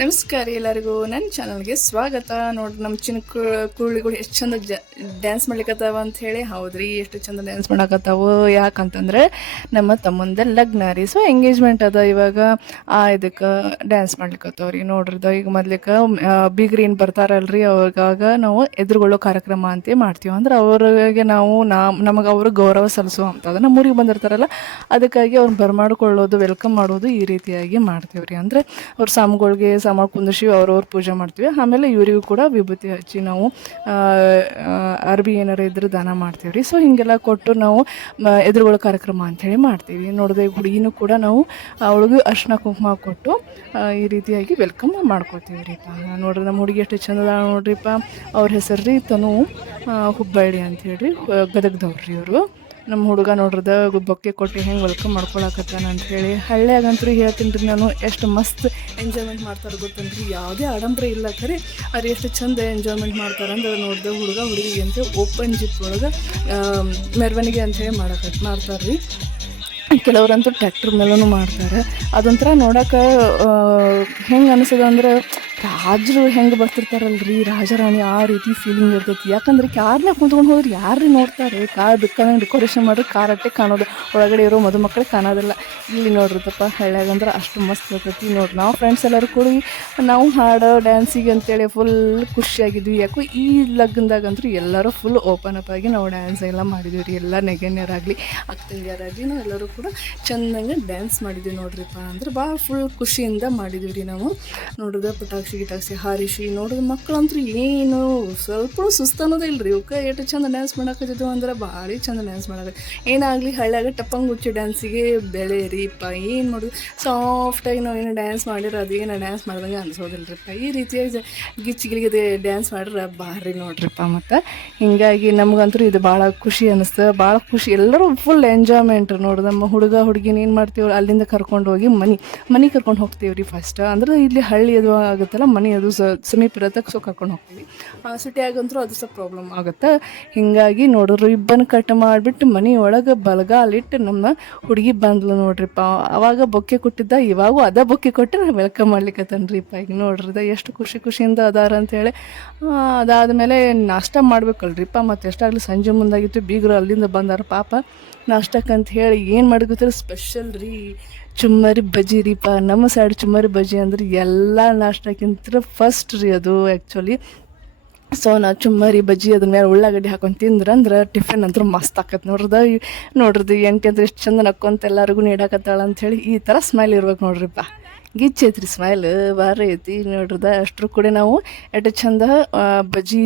ನಮಸ್ಕಾರ ಎಲ್ಲರಿಗೂ ನನ್ನ ಚಾನಲ್ಗೆ ಸ್ವಾಗತ. ನೋಡ್ರಿ ನಮ್ಮ ಚಿನ್ನ ಕುರುಳಿಗಳು ಎಷ್ಟು ಚಂದ ಡ್ಯಾನ್ಸ್ ಮಾಡ್ಲಿಕ್ಕತ್ತಾವ ಅಂತ ಹೇಳಿ. ಹೌದ್ರಿ, ಎಷ್ಟು ಚಂದ ಡ್ಯಾನ್ಸ್ ಮಾಡಕತ್ತಾವು. ಯಾಕಂತಂದ್ರೆ ನಮ್ಮ ತಮ್ಮಂದ ಲಗ್ನ ರೀ, ಸೊ ಎಂಗೇಜ್ಮೆಂಟ್ ಅದ ಇವಾಗ. ಇದಕ್ಕೆ ಡ್ಯಾನ್ಸ್ ಮಾಡ್ಲಿಕ್ಕತ್ತವ್ರಿ. ನೋಡ್ರಿದ ಈಗ ಮೊದ್ಲಿಕ್ಕೆ ಬೀಗ್ರೀನ್ ಬರ್ತಾರಲ್ರಿ, ಅವಾಗ ನಾವು ಎದುರುಗೊಳ್ಳೋ ಕಾರ್ಯಕ್ರಮ ಅಂತ ಮಾಡ್ತೀವಿ. ಅಂದ್ರೆ ಅವ್ರಿಗೆ ನಾವು ನಮಗೆ ಅವರು ಗೌರವ ಸಲ್ಲಿಸುವಂಥದ್ದು. ನಮ್ಮ ಊರಿಗೆ ಬಂದಿರ್ತಾರಲ್ಲ, ಅದಕ್ಕಾಗಿ ಅವ್ರನ್ನ ಬರಮಾಡ್ಕೊಳ್ಳೋದು, ವೆಲ್ಕಮ್ ಮಾಡೋದು ಈ ರೀತಿಯಾಗಿ ಮಾಡ್ತೀವ್ರಿ. ಅಂದರೆ ಅವ್ರ ಸಾಮುಗಳಿಗೆ ಸಾಮಾನು ಕುಂದಿಸಿ ಅವ್ರವ್ರ ಪೂಜೆ ಮಾಡ್ತೀವಿ. ಆಮೇಲೆ ಇವರಿಗೂ ಕೂಡ ವಿಭೂತಿ ಹಚ್ಚಿ ನಾವು ಅರ್ಬಿ ಏನಾರು ಇದ್ರೆ ದಾನ ಮಾಡ್ತೀವಿ ರೀ. ಸೊ ಹೀಗೆಲ್ಲ ಕೊಟ್ಟು ನಾವು ಎದುರುಗಳ ಕಾರ್ಯಕ್ರಮ ಅಂಥೇಳಿ ಮಾಡ್ತೀವಿ. ನೋಡಿದೆ ಹುಡುಗಿನೂ ಕೂಡ ನಾವು ಅವಳಿಗೂ ಅರ್ಶಿನ ಕುಂಕುಮ ಕೊಟ್ಟು ಈ ರೀತಿಯಾಗಿ ವೆಲ್ಕಮ್ ಮಾಡ್ಕೊತೀವಿ ರೀಪ್ಪ. ನೋಡ್ರಿ ನಮ್ಮ ಹುಡುಗಿ ಎಷ್ಟು ಚಂದದ ನೋಡ್ರಿಪ್ಪ. ಅವ್ರ ಹೆಸರು ರೀ ತನು ಹುಬ್ಬಳ್ಳಿ ಅಂಥೇಳಿ, ಗದಗದವ್ರಿ ಇವರು. ನಮ್ಮ ಹುಡುಗ ನೋಡ್ರದ ಬೊಕ್ಕೆ ಕೊಟ್ಟು ಹೆಂಗೆ ವೆಲ್ಕಮ್ ಮಾಡ್ಕೊಳಕತ್ತಾನ ಅಂಥೇಳಿ. ಹಳ್ಳಿಯಾಗಂತೂ ಹೇಳ್ತೀನಿ ರೀ ನಾನು, ಎಷ್ಟು ಮಸ್ತ್ ಎಂಜಾಯ್ಮೆಂಟ್ ಮಾಡ್ತಾರೆ ಗೊತ್ತಂದ್ರಿ. ಯಾವುದೇ ಆಡಂಬರ ಇಲ್ಲ, ಖರೆ ಅವ್ರು ಎಷ್ಟು ಚಂದ ಎಂಜಾಯ್ಮೆಂಟ್ ಮಾಡ್ತಾರೆ ಅಂದ್ರೆ ನೋಡ್ದೆ ಹುಡುಗ ಹುಡುಗಿಗೆ ಅಂತ ಓಪನ್ ಜಿಪ್ ಒಳಗೆ ಮೆರವಣಿಗೆ ಅಂಥೇಳಿ ಮಾಡ್ತಾರೆ ರೀ. ಕೆಲವರಂತೂ ಟ್ರ್ಯಾಕ್ಟರ್ ಮೇಲೂ ಮಾಡ್ತಾರೆ. ಅದೊಂಥರ ನೋಡೋಕೆ ಹೆಂಗೆ ಅನಿಸೋದು ಅಂದ್ರೆ ರಾಜರು ಹೆಂಗೆ ಬರ್ತಿರ್ತಾರಲ್ರಿ, ರಾಜಾರಾಣಿ ಆ ರೀತಿ ಫೀಲಿಂಗ್ ಇರ್ತೈತಿ. ಯಾಕಂದ್ರೆ ಕಾರ್ನ ಕುಂತ್ಕೊಂಡು ಹೋದ್ರೆ ಯಾರು ನೋಡ್ತಾರೆ? ಕಾರ್ ಬೇಕಾದಂಗೆ ಡೆಕೋರೇಷನ್ ಮಾಡಿದ್ರೆ ಕಾರ್ ಅಟ್ಟೆ ಕಾಣೋದು, ಒಳಗಡೆ ಇರೋ ಮದುಮಕ್ಕಳಿಗೆ ಕಾಣೋದಿಲ್ಲ. ಇಲ್ಲಿ ನೋಡ್ರಿತಪ್ಪ ಹಳ್ಳ್ಯಾಗಂದ್ರೆ ಅಷ್ಟು ಮಸ್ತ್ ಇರ್ತೈತಿ. ನೋಡ್ರಿ ನಾವು ಫ್ರೆಂಡ್ಸ್ ಎಲ್ಲರೂ ಕೂಡಿ ನಾವು ಹಾಡೋ ಡ್ಯಾನ್ಸಿಗೆ ಅಂತೇಳಿ ಫುಲ್ ಖುಷಿಯಾಗಿದ್ವಿ. ಯಾಕೋ ಈ ಲಗ್ನದಾಗಂತೂ ಎಲ್ಲರೂ ಫುಲ್ ಓಪನ್ ಅಪ್ ಆಗಿ ನಾವು ಡ್ಯಾನ್ಸ್ ಎಲ್ಲ ಮಾಡಿದ್ವಿ ರೀ. ಎಲ್ಲ ನೆಗೆನ್ಯರಾಗಲಿ ಅಕ್ಕಂಗ್ಯಾರಾಗಲಿ ನಾವು ಎಲ್ಲರೂ ಕೂಡ ಚೆಂದಂಗೆ ಡ್ಯಾನ್ಸ್ ಮಾಡಿದ್ವಿ ನೋಡ್ರಿಪ್ಪ. ಅಂದ್ರೆ ಭಾಳ ಫುಲ್ ಖುಷಿಯಿಂದ ಮಾಡಿದ್ವಿ ರೀ ನಾವು. ನೋಡಿದ್ರೆ ಗಿಟಾಕ್ಸಿ ಹಾರಿಸಿ ನೋಡಿದ ಮಕ್ಕಳಂತೂ ಏನು ಸ್ವಲ್ಪ ಸುಸ್ತು ಅನ್ನೋದೇ ಇಲ್ಲ ರೀ. ಇವಕ್ಕೆ ಎಷ್ಟು ಚಂದ ಡ್ಯಾನ್ಸ್ ಮಾಡಾಕತ್ತಿದ್ವು ಅಂದ್ರೆ ಭಾಳ ಚಂದ ಡ್ಯಾನ್ಸ್ ಮಾಡೋದು. ಏನಾಗಲಿ ಹಳ್ಳ್ಯಾಗ ಟಪ್ಪಂಗ್ ಹುಚ್ಚಿ ಡ್ಯಾನ್ಸಿಗೆ ಬೆಳೆ ರೀಪ್ಪ. ಏನು ಮಾಡೋದು, ಸಾಫ್ಟಾಗಿ ನಾವು ಏನು ಡ್ಯಾನ್ಸ್ ಮಾಡಿದ್ರೆ ಅದೇನು ಡ್ಯಾನ್ಸ್ ಮಾಡ್ದಂಗೆ ಅನ್ಸೋದಿಲ್ಲ ರೀಪ್ಪ. ಈ ರೀತಿಯಾಗಿ ಗಿಚ್ಚಿಗಿಲಿಗೆ ಡ್ಯಾನ್ಸ್ ಮಾಡಿದ್ರೆ ಭಾರಿ ನೋಡ್ರಿಪ್ಪ. ಮತ್ತು ಹೀಗಾಗಿ ನಮಗಂತೂ ಇದು ಭಾಳ ಖುಷಿ ಅನ್ನಿಸ್ತು, ಭಾಳ ಖುಷಿ. ಎಲ್ಲರೂ ಫುಲ್ ಎಂಜಾಯ್ಮೆಂಟ್. ನೋಡಿ ನಮ್ಮ ಹುಡುಗ ಹುಡುಗಿನ ಏನು ಮಾಡ್ತೀವಿ, ಅಲ್ಲಿಂದ ಕರ್ಕೊಂಡು ಹೋಗಿ ಮನೆ ಕರ್ಕೊಂಡು ಹೋಗ್ತೀವಿ ರೀ ಫಸ್ಟ್. ಅಂದ್ರೆ ಇಲ್ಲಿ ಹಳ್ಳಿ ಅದು ಆಗುತ್ತಲ್ಲ, ಮನೆ ಅದು ಸಮೀಪ ಇರತ್ತೆ, ಸೊ ಕರ್ಕೊಂಡು ಹೋಗ್ತೀವಿ. ಸಿಟಿ ಆಗಂತೂ ಅದು ಸ್ವಲ್ಪ ಪ್ರಾಬ್ಲಮ್ ಆಗುತ್ತೆ. ಹೀಗಾಗಿ ನೋಡಿದ್ರು ರಿಬ್ಬನ್ ಕಟ್ ಮಾಡಿಬಿಟ್ಟು ಮನೆ ಒಳಗೆ ಬಲಗಾಲಿಟ್ಟು ನಮ್ಮ ಹುಡುಗಿ ಬಂದ್ಲು ನೋಡ್ರಿಪ್ಪ. ಅವಾಗ ಬೊಕ್ಕೆ ಕೊಟ್ಟಿದ್ದ, ಇವಾಗೂ ಅದ ಬೊಕ್ಕೆ ಕೊಟ್ಟು ನಾವು ವೆಲ್ಕಮ್ ಮಾಡ್ಲಿಕ್ಕತ್ತನ್ರಿಪ್ಪ. ಈಗ ನೋಡ್ರಿದ ಎಷ್ಟು ಖುಷಿಯಿಂದ ಅದಾರ ಅಂತೇಳಿ. ಅದಾದಮೇಲೆ ನಾಷ್ಟ ಮಾಡ್ಬೇಕಲ್ರಿಪ್ಪ. ಮತ್ತು ಎಷ್ಟಾಗಲಿ ಸಂಜೆ ಮುಂದಾಗಿತ್ತು, ಬೀಗರು ಅಲ್ಲಿಂದ ಬಂದಾರ ಪಾಪ ನಾಷ್ಟಕ್ಕಂತ ಹೇಳಿ. ಏನು ಮಾಡಿಕೊತಾರೆ ಸ್ಪೆಷಲ್ ರೀ, ಚುಮ್ಮರಿ ಬಜ್ಜಿ ರೀಪ. ನಮ್ಮ ಸೈಡ್ ಚುಮ್ಮರಿ ಬಜ್ಜಿ ಅಂದ್ರೆ ಎಲ್ಲ ನಾಷ್ಟಕ್ಕಿಂತ ಫಸ್ಟ್ ರೀ ಅದು ಆ್ಯಕ್ಚುಲಿ. ಸೊ ನಾವು ಚುಮ್ಮರಿ ಬಜ್ಜಿ ಅದ್ರ ಮೇಲೆ ಉಳ್ಳಾಗಡ್ಡಿ ಹಾಕೊಂಡು ತಿಂದ್ರೆ ಟಿಫಿನ್ ಅಂತೂ ಮಸ್ತ್ ಆಕತ್ತೆ ನೋಡ್ರದು ಎಂಟಿ ಅಂದ್ರೆ ಎಷ್ಟು ಚಂದ ನಕ್ಕೊಂತ ಎಲ್ಲರಿಗೂ ನೀಡಾಕತ್ತಾಳ ಅಂಥೇಳಿ. ಈ ಥರ ಸ್ಮೈಲ್ ಇರ್ಬೇಕು ನೋಡ್ರಿಪ್ಪ. ಗಿಚ್ಚೈತ್ರಿ ಸ್ಮೈಲ್, ಭಾರಿ ಐತಿ ನೋಡ್ರದ. ಅಷ್ಟ್ರ ಕೂಡ ನಾವು ಎಷ್ಟು ಚಂದ ಬಜ್ಜಿ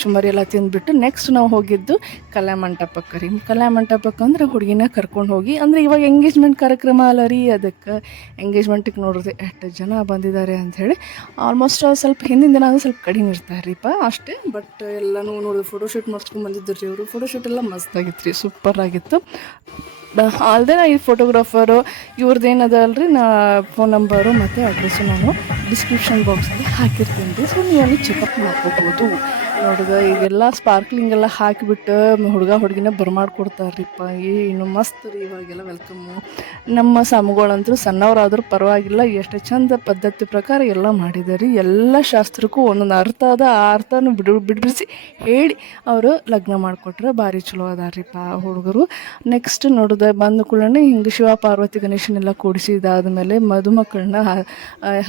ಚುಮ್ಮರಿ ಎಲ್ಲ ತಿಂದ್ಬಿಟ್ಟು ನೆಕ್ಸ್ಟ್ ನಾವು ಹೋಗಿದ್ದು ಕಲ್ಯಾಣ ಮಂಟಪಕ್ಕೆ ರೀ. ಕಲ್ಯಾಣ ಮಂಟಪಕ್ಕೆ ಅಂದ್ರೆ ಹುಡುಗಿನ ಕರ್ಕೊಂಡು ಹೋಗಿ, ಅಂದರೆ ಇವಾಗ ಎಂಗೇಜ್ಮೆಂಟ್ ಕಾರ್ಯಕ್ರಮ ಅಲ್ಲ ರೀ, ಅದಕ್ಕೆ ಎಂಗೇಜ್ಮೆಂಟಿಗೆ ನೋಡಿದ್ರೆ ಎಷ್ಟು ಜನ ಬಂದಿದ್ದಾರೆ ಅಂಥೇಳಿ. ಆಲ್ಮೋಸ್ಟ್ ಸ್ವಲ್ಪ ಹಿಂದಿನ ದಿನ ಅಂದ್ರೆ ಸ್ವಲ್ಪ ಕಡಿಮೆ ಇರ್ತಾರೆ ರೀಪ ಅಷ್ಟೇ. ಬಟ್ ಎಲ್ಲನೂ ನೋಡಿದ್ರೆ ಫೋಟೋಶೂಟ್ ಮಾಡ್ಸ್ಕೊಂಡು ಬಂದಿದ್ರು ರೀ ಅವರು. ಫೋಟೋಶೂಟ್ ಎಲ್ಲ ಮಸ್ತಾಗಿತ್ತು ರೀ, ಸೂಪರ್ ಆಗಿತ್ತು. ಅಲ್ಲದೆ ಈ ಫೋಟೋಗ್ರಾಫರು ಇವ್ರದ್ದು ಏನದ ಅಲ್ರಿ, ಫೋನ್ ನಂಬರು ಮತ್ತು ಅಡ್ರೆಸ್ಸು ನಾನು ಡಿಸ್ಕ್ರಿಪ್ಷನ್ ಬಾಕ್ಸಲ್ಲಿ ಹಾಕಿರ್ತೀನಿ ರೀ. ಸೊ ನೀವು ಅಲ್ಲಿ ಚೆಕಪ್ ಮಾಡ್ಕೋಬೋದು. ನೋಡಿದ್ರೆ ಈಗೆಲ್ಲ ಸ್ಪಾರ್ಕ್ಲಿಂಗ್ ಎಲ್ಲ ಹಾಕಿಬಿಟ್ಟು ಹುಡುಗ ಹುಡುಗಿನ ಬರ್ಮಾಡ್ಕೊಡ್ತಾರ್ರಿಪ್ಪ. ಏನು ಮಸ್ತ್ ರೀ ಇವಾಗೆಲ್ಲ ವೆಲ್ಕಮ್ಮು. ನಮ್ಮ ಸಾಮುಗಳಂತೂ ಸಣ್ಣವರಾದ್ರೂ ಪರವಾಗಿಲ್ಲ, ಎಷ್ಟು ಚಂದ ಪದ್ಧತಿ ಪ್ರಕಾರ ಎಲ್ಲ ಮಾಡಿದ್ದಾರೆ. ಎಲ್ಲ ಶಾಸ್ತ್ರಕ್ಕೂ ಒಂದೊಂದು ಅರ್ಥ ಅದ, ಆ ಅರ್ಥನೂ ಬಿಡಿಸಿ ಹೇಳಿ ಅವರು ಲಗ್ನ ಮಾಡಿಕೊಟ್ರೆ ಭಾರಿ ಚಲೋ ಅದಾರ್ರಿಪ್ಪ ಹುಡುಗರು. ನೆಕ್ಸ್ಟ್ ನೋಡಿದ್ರೆ ಬಂದ ಕೂಡಲೇ ಹಿಂಗೆ ಶಿವ ಪಾರ್ವತಿ ಗಣೇಶನೆಲ್ಲ ಕೂಡಿಸಿದಾದ್ಮೇಲೆ ಮದುಮಕ್ಕಳನ್ನ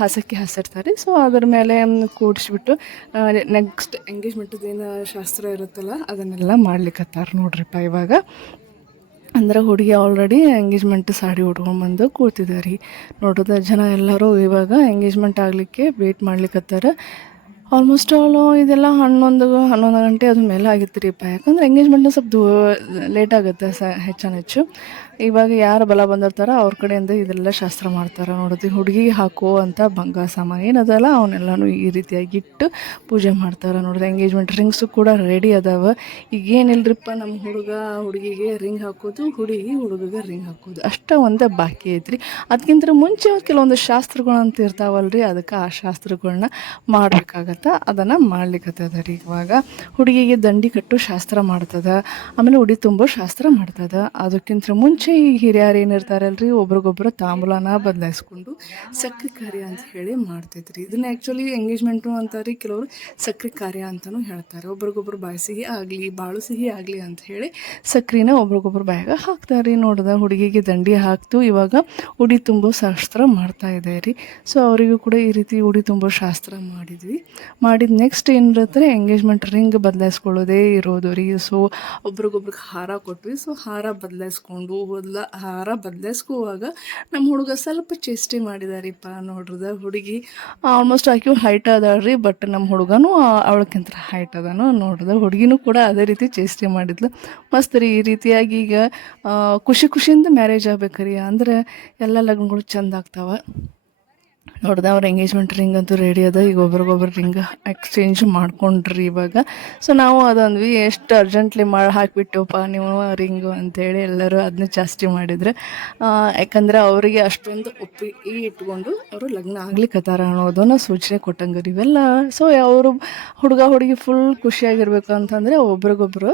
ಹಾಸಕ್ಕೆ ಹಾಸಿರ್ತಾರೆ. ಸೊ ಅದ್ರ ಮೇಲೆ ಕೂಡಿಸ್ಬಿಟ್ಟು ನೆಕ್ಸ್ಟ್ ಎಂಗೇಜ್ಮೆಂಟದ್ದು ಏನು ಶಾಸ್ತ್ರ ಇರುತ್ತಲ್ಲ ಅದನ್ನೆಲ್ಲ ಮಾಡ್ಲಿಕ್ಕತ್ತಾರ ನೋಡ್ರಿಪ್ಪ ಇವಾಗ. ಅಂದ್ರೆ ಹುಡುಗಿ ಆಲ್ರೆಡಿ ಎಂಗೇಜ್ಮೆಂಟ್ ಸಾಡಿ ಉಟ್ಕೊಂಡ್ಬಂದು ಕೂತಿದ್ದಾರೆ ನೋಡೋದ. ಜನ ಎಲ್ಲರೂ ಇವಾಗ ಎಂಗೇಜ್ಮೆಂಟ್ ಆಗಲಿಕ್ಕೆ ವೇಟ್ ಮಾಡ್ಲಿಕ್ಕತ್ತಾರೆ. ಆಲ್ಮೋಸ್ಟ್ ಇದೆಲ್ಲ 11 ಗಂಟೆ ಅದ್ರ ಮೇಲೆ ಆಗಿತ್ತು ರೀಪ್ಪ. ಯಾಕಂದ್ರೆ ಎಂಗೇಜ್ಮೆಂಟ್ನ ಸ್ವಲ್ಪ ಲೇಟ್ ಆಗುತ್ತೆ ಹೆಚ್ಚು. ಇವಾಗ ಯಾರು ಬಲ ಬಂದಿರ್ತಾರೋ ಅವ್ರ ಕಡೆಯಿಂದ ಇದೆಲ್ಲ ಶಾಸ್ತ್ರ ಮಾಡ್ತಾರೆ ನೋಡೋದು. ಹುಡುಗಿಗೆ ಹಾಕುವಂಥ ಬಂಗಾರ ಸಾಮಾನು ಏನದಲ್ಲ ಅವನ್ನೆಲ್ಲನೂ ಈ ರೀತಿಯಾಗಿ ಇಟ್ಟು ಪೂಜೆ ಮಾಡ್ತಾರೆ ನೋಡಿದ್ರೆ. ಎಂಗೇಜ್ಮೆಂಟ್ ರಿಂಗ್ಸು ಕೂಡ ರೆಡಿ ಅದಾವೆ. ಈಗ ಏನಿಲ್ಲರಿಪ್ಪ, ನಮ್ಮ ಹುಡುಗ ಹುಡುಗಿಗೆ ರಿಂಗ್ ಹಾಕೋದು, ಹುಡುಗಿ ಹುಡುಗಿಗೆ ರಿಂಗ್ ಹಾಕೋದು ಅಷ್ಟೇ ಒಂದೇ ಬಾಕಿ ಐತ್ರಿ. ಅದಕ್ಕಿಂತ ಮುಂಚೆ ಕೆಲವೊಂದು ಶಾಸ್ತ್ರಗಳು ಅಂತ ಇರ್ತಾವಲ್ರಿ, ಅದಕ್ಕೆ ಆ ಶಾಸ್ತ್ರಗಳನ್ನ ಮಾಡಬೇಕಾಗತ್ತೆ. ಅದನ್ನು ಮಾಡ್ಲಿಕ್ಕತ್ತದ ರೀ ಇವಾಗ. ಹುಡುಗಿಗೆ ದಂಡಿ ಕಟ್ಟು ಶಾಸ್ತ್ರ ಮಾಡ್ತದ, ಆಮೇಲೆ ಉಡಿ ತುಂಬೋ ಶಾಸ್ತ್ರ ಮಾಡ್ತದ. ಅದಕ್ಕಿಂತ ಮುಂಚೆ ಈ ಹಿರಿಯರು ಏನಿರ್ತಾರಲ್ರಿ ಒಬ್ರಿಗೊಬ್ರು ತಾಂಬೂಲನ ಬದಲಾಯಿಸ್ಕೊಂಡು ಸಕ್ರೆ ಕಾರ್ಯ ಅಂತ ಹೇಳಿ ಮಾಡ್ತೈತ್ರಿ. ಇದನ್ನ ಆ್ಯಕ್ಚುಲಿ ಎಂಗೇಜ್ಮೆಂಟು ಅಂತಾರೆ, ಕೆಲವರು ಸಕ್ರೆ ಕಾರ್ಯ ಅಂತಲೂ ಹೇಳ್ತಾರೆ. ಒಬ್ರಿಗೊಬ್ರು ಬಾಯಿ ಸಿಹಿ ಆಗಲಿ ಬಾಳು ಸಿಹಿ ಆಗಲಿ ಅಂತ ಹೇಳಿ ಸಕ್ರೆನ ಒಬ್ರಿಗೊಬ್ರು ಬಾಯಾಗ ಹಾಕ್ತಾರೆ. ನೋಡ್ದೆ ಹುಡುಗಿಗೆ ದಂಡಿ ಹಾಕ್ತು ಇವಾಗ ಉಡಿ ತುಂಬೋ ಶಾಸ್ತ್ರ ಮಾಡ್ತಾ ಇದೆ ರೀ. ಸೊ ಅವರಿಗೂ ಕೂಡ ಈ ರೀತಿ ಉಡಿ ತುಂಬೋ ಶಾಸ್ತ್ರ ಮಾಡಿದ ನೆಕ್ಸ್ಟ್ ಏನಿರುತ್ತೆ ಎಂಗೇಜ್ಮೆಂಟ್ ರಿಂಗ್ ಬದಲಾಯಿಸ್ಕೊಳ್ಳೋದೇ ಇರೋದು ರೀ. ಸೊ ಒಬ್ರಿಗೊಬ್ರಿಗೆ ಹಾರ ಕೊಟ್ವಿ. ಸೊ ಹಾರ ಬದಲಾಯಿಸ್ಕೊಂಡು ಹಾರ ಬದಲಾಯಿಸ್ಕೋವಾಗ ನಮ್ಮ ಹುಡುಗ ಸ್ವಲ್ಪ ಚೇಷ್ಟೆ ಮಾಡಿದಾರಿಪ್ಪ. ನೋಡ್ರದ ಹುಡುಗಿ ಆಲ್ಮೋಸ್ಟ್ ಆಕೆ ಹೈಟ್ ಅದಾಳ್ರಿ, ಬಟ್ ನಮ್ಮ ಹುಡುಗನೂ ಅವಳಕ್ಕಿಂತ ಹೈಟ್ ಅದಾನು. ನೋಡ್ರದ ಹುಡುಗಿನೂ ಕೂಡ ಅದೇ ರೀತಿ ಚೇಷ್ಟೆ ಮಾಡಿದ್ಲು. ಮಸ್ತ್ ರೀ. ಈ ರೀತಿಯಾಗಿ ಈಗ ಖುಷಿಯಿಂದ ಮ್ಯಾರೇಜ್ ಆಗ್ಬೇಕ್ರಿ, ಅಂದ್ರೆ ಎಲ್ಲ ಲಗ್ನಗಳು ಚೆಂದ ಆಗ್ತಾವ. ನೋಡ್ದೆ ಅವ್ರ ಎಂಗೇಜ್ಮೆಂಟ್ ರಿಂಗ್ ಅಂತೂ ರೆಡಿ ಅದ. ಈಗ ಒಬ್ರಿಗೊಬ್ರು ರಿಂಗ್ ಎಕ್ಸ್ಚೇಂಜ್ ಮಾಡ್ಕೊಂಡ್ರಿ ಇವಾಗ. ಸೊ ನಾವು ಅದೊಂದ್ವಿ ಎಷ್ಟು ಅರ್ಜೆಂಟ್ಲಿ ಹಾಕಿಬಿಟ್ಟವಪ್ಪ ನೀವು ರಿಂಗು ಅಂತೇಳಿ ಎಲ್ಲರೂ ಅದನ್ನ ಜಾಸ್ತಿ ಮಾಡಿದ್ರೆ, ಯಾಕಂದರೆ ಅವರಿಗೆ ಅಷ್ಟೊಂದು ಒಪ್ಪಿಗೆ ಇಟ್ಕೊಂಡು ಅವರು ಲಗ್ನ ಆಗ್ಲಿಕ್ಕತ್ತಾರ ಅನ್ನೋದನ್ನು ಸೂಚನೆ ಕೊಟ್ಟಂಗೆ ಇವೆಲ್ಲ. ಸೊ ಅವರು ಹುಡುಗಿ ಫುಲ್ ಖುಷಿಯಾಗಿರ್ಬೇಕು ಅಂತಂದರೆ ಒಬ್ರಿಗೊಬ್ರು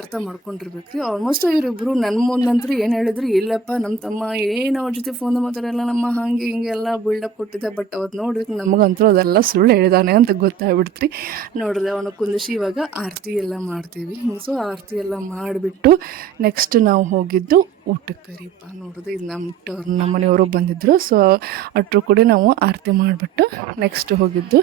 ಅರ್ಥ ಮಾಡ್ಕೊಂಡಿರ್ಬೇಕು ರೀ. ಆಲ್ಮೋಸ್ಟ್ ಇವರಿಬ್ಬರು ನನ್ನ ಮುಂದಂತೂ ಏನು ಹೇಳಿದ್ರು, ಇಲ್ಲಪ್ಪ ನಮ್ಮ ತಮ್ಮ ಏನು ಅವ್ರ ಜೊತೆ ಫೋನ್ ಮಾತಾಡಲ್ಲ, ನಮ್ಮ ಹಾಗೆ ಹಿಂಗೆಲ್ಲ ಬಿಲ್ಡಪ್ ಕೊಟ್ಟಿದ್ದೆ. ಬಟ್ ಅವತ್ತು ನೋಡಿದ್ರೆ ನಮಗಂತೂ ಅದೆಲ್ಲ ಸುಳ್ಳು ಹೇಳಿದಾನೆ ಅಂತ ಗೊತ್ತಾಗ್ಬಿಡ್ತ್ರಿ. ನೋಡಿದ್ರೆ ಅವನು ಕುಂದಿಸಿ ಇವಾಗ ಆರತಿ ಎಲ್ಲ ಮಾಡ್ತೀವಿ. ಸೊ ಆರತಿ ಎಲ್ಲ ಮಾಡಿಬಿಟ್ಟು ನೆಕ್ಸ್ಟ್ ನಾವು ಹೋಗಿದ್ದು ಊಟಕ್ಕೆ ರೀಪ್ಪ. ನೋಡಿದ್ರೆ ಇದು ನಮ್ಮ ಮನೆಯವರು ಬಂದಿದ್ದರು. ಸೊ ಅಟ್ರು ಕೂಡ ನಾವು ಆರತಿ ಮಾಡಿಬಿಟ್ಟು ನೆಕ್ಸ್ಟ್ ಹೋಗಿದ್ದು